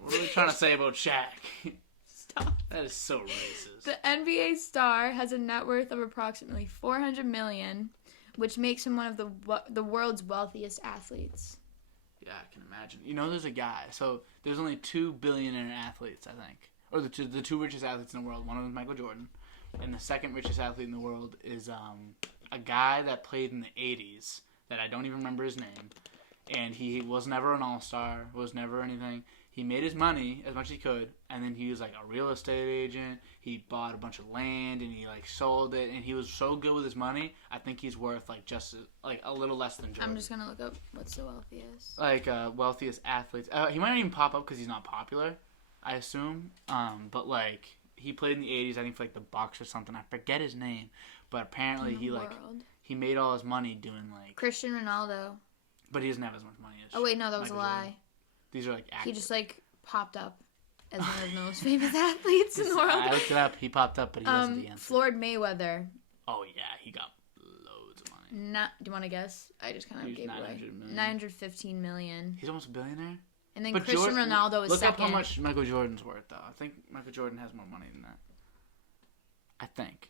What are we trying to say about Shaq? Stop. That is so racist. The NBA star has a net worth of approximately $400 million, which makes him one of the world's wealthiest athletes. Yeah, I can imagine. You know, there's a guy. So there's only 2 billionaire athletes, I think, or the two richest athletes in the world. One of them is Michael Jordan, and the second richest athlete in the world is a guy that played in the '80s that I don't even remember his name, and he was never an all-star, was never anything. He made his money as much as he could, and then he was a real estate agent. He bought a bunch of land, and he sold it, and he was so good with his money. I think he's worth just a little less than Jordan. I'm just gonna look up what's the wealthiest. Wealthiest athletes. He might not even pop up because he's not popular, I assume. But he played in the '80s, I think for the Bucks or something. I forget his name, but apparently he made all his money doing Cristiano Ronaldo. But he doesn't have as much money as. Oh wait, no, that was Michael a lie. Jordan. These are actors. He just popped up as one of the most famous athletes in the world. I looked it up. He popped up, but he wasn't the answer. Floyd Mayweather. Oh yeah, he got loads of money. Do you want to guess? I just kind of gave it away. $915 million. He's almost a billionaire. And then Cristiano Ronaldo is second. Look up how much Michael Jordan's worth, though. I think Michael Jordan has more money than that. I think.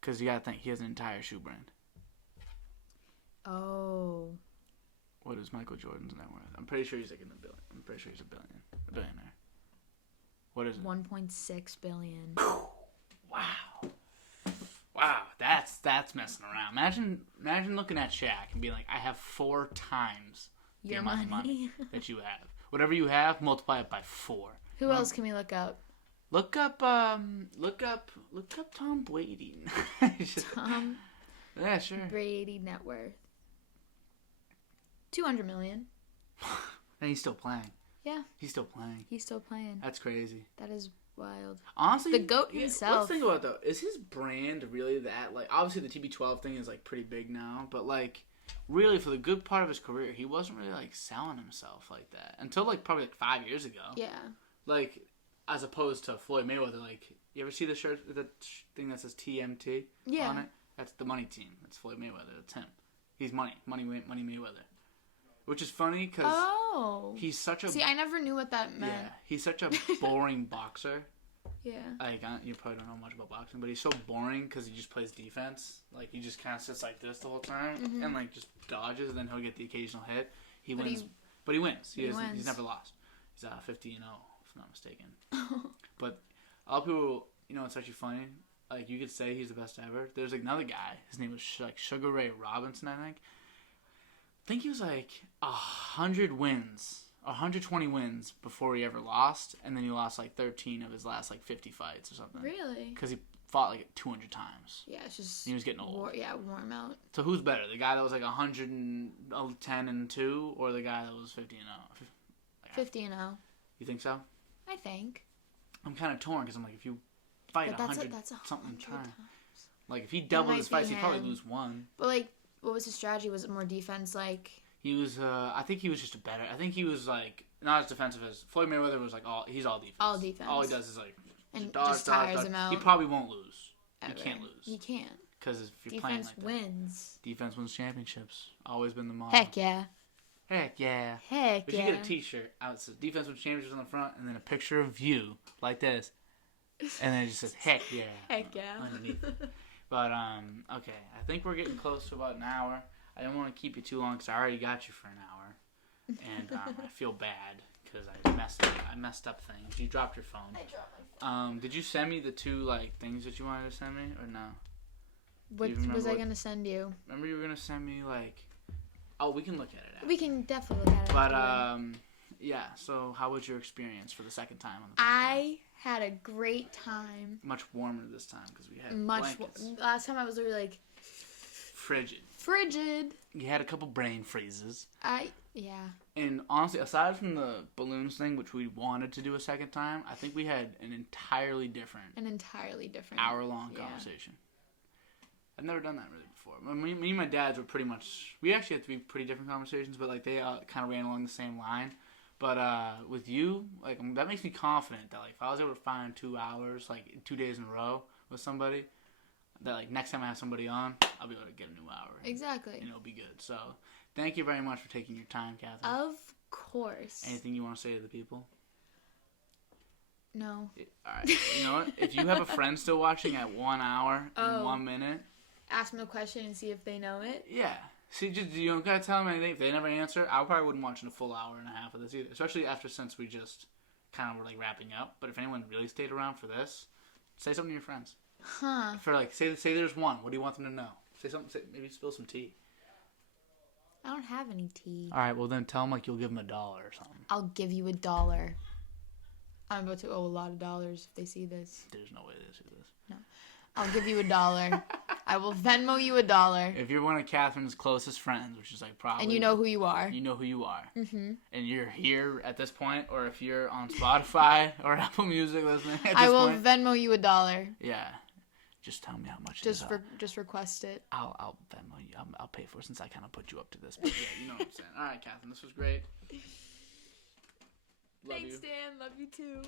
Because you gotta think, he has an entire shoe brand. Oh. What is Michael Jordan's net worth? I'm pretty sure he's in the billion. I'm pretty sure he's a billionaire. What is it? $1.6 billion. Wow, that's messing around. Imagine looking at Shaq and being like, I have 4 times the amount of money that you have. Whatever you have, multiply it by 4. Who else can we look up? Look up Tom Brady. Tom. Yeah, sure. Brady net worth. $200 million. And he's still playing. Yeah. He's still playing. That's crazy. That is wild. Honestly, the GOAT himself. Let's think about though. Is his brand really that? Obviously the TB12 thing is pretty big now, but really for the good part of his career, he wasn't really selling himself like that until probably 5 years ago. Yeah. As opposed to Floyd Mayweather. You ever see the shirt, the thing that says TMT on it? That's the money team. That's Floyd Mayweather. That's him. He's money Mayweather. Which is funny because he's such a... See, I never knew what that meant. Yeah, he's such a boring boxer. Yeah. You probably don't know much about boxing, but he's so boring because he just plays defense. He just kind of sits like this the whole time and just dodges, and then he'll get the occasional hit. He wins. But he wins. He's never lost. He's 50-0, if I'm not mistaken. But a lot of people, it's actually funny. You could say he's the best ever. There's another guy. His name was Sugar Ray Robinson, I think. I think he was 100 wins, 120 wins before he ever lost, and then he lost 13 of his last 50 fights or something. Really? Because he fought 200 times. Yeah, it's just... He was getting old. Warm out. So who's better, the guy that was 110-2, or the guy that was 50-0? 50-0. You think so? I think. I'm kind of torn because I'm if you fight 100 something times, if he doubled his fights, he'd probably lose one. But what was his strategy? Was it more defense? He was. I think he was just better. I think he was not as defensive as Floyd Mayweather was. He's all defense. All defense. All he does is and dodge, just tires him out. He probably won't lose. Ever. He can't lose. He can't. Because if you're defense playing wins. Defense wins championships. Always been the motto. Heck yeah. Heck yeah. Heck we should get a T-shirt out that says defense wins championships on the front, and then a picture of you like this, and then it just says heck yeah. Heck yeah. Underneath. But okay, I think we're getting close to about an hour. I don't want to keep you too long because I already got you for an hour. and I feel bad because I messed up things. You dropped your phone. I dropped my phone. Did you send me the 2 things that you wanted to send me or no? What was I gonna send you? Remember you were gonna send me Oh, we can look at it after. We can definitely look at it. But yeah. So how was your experience for the second time on the podcast? I had a great time. Much warmer this time because we had blankets. Last time I was really frigid. You had a couple brain freezes. Yeah. And honestly, aside from the balloons thing, which we wanted to do a second time, I think we had an entirely different hour-long conversation. I've never done that really before. Me and my dads were pretty much... We actually had 3 pretty different conversations, but they kind of ran along the same line. But with you, that makes me confident that if I was able to find 2 hours, 2 days in a row with somebody, that next time I have somebody on, I'll be able to get a new hour. Exactly. And it'll be good. So thank you very much for taking your time, Katherine. Of course. Anything you want to say to the people? No. All right. You know what? If you have a friend still watching at 1 hour and 1 minute, ask them a question and see if they know it. Yeah. See, you don't gotta tell them anything. If they never answer, I probably wouldn't watch a full hour and a half of this either. Especially since we just kind of were wrapping up. But if anyone really stayed around for this, say something to your friends. Huh. For say there's one. What do you want them to know? Say something. Maybe spill some tea. I don't have any tea. All right. Well, then tell them you'll give them $1 or something. I'll give you $1. I'm about to owe a lot of dollars if they see this. There's no way they see this. No. I'll give you $1. I will Venmo you $1. If you're one of Catherine's closest friends, which is probably... And you know who you are. You know who you are. Mm-hmm. And you're here at this point, or if you're on Spotify or Apple Music listening at this point... I will Venmo you $1. Yeah. Just tell me how much just request it. I'll Venmo you. I'll pay for it since I kind of put you up to this. But yeah, you know what I'm saying. All right, Katherine, this was great. Thanks, Dan. Love you too.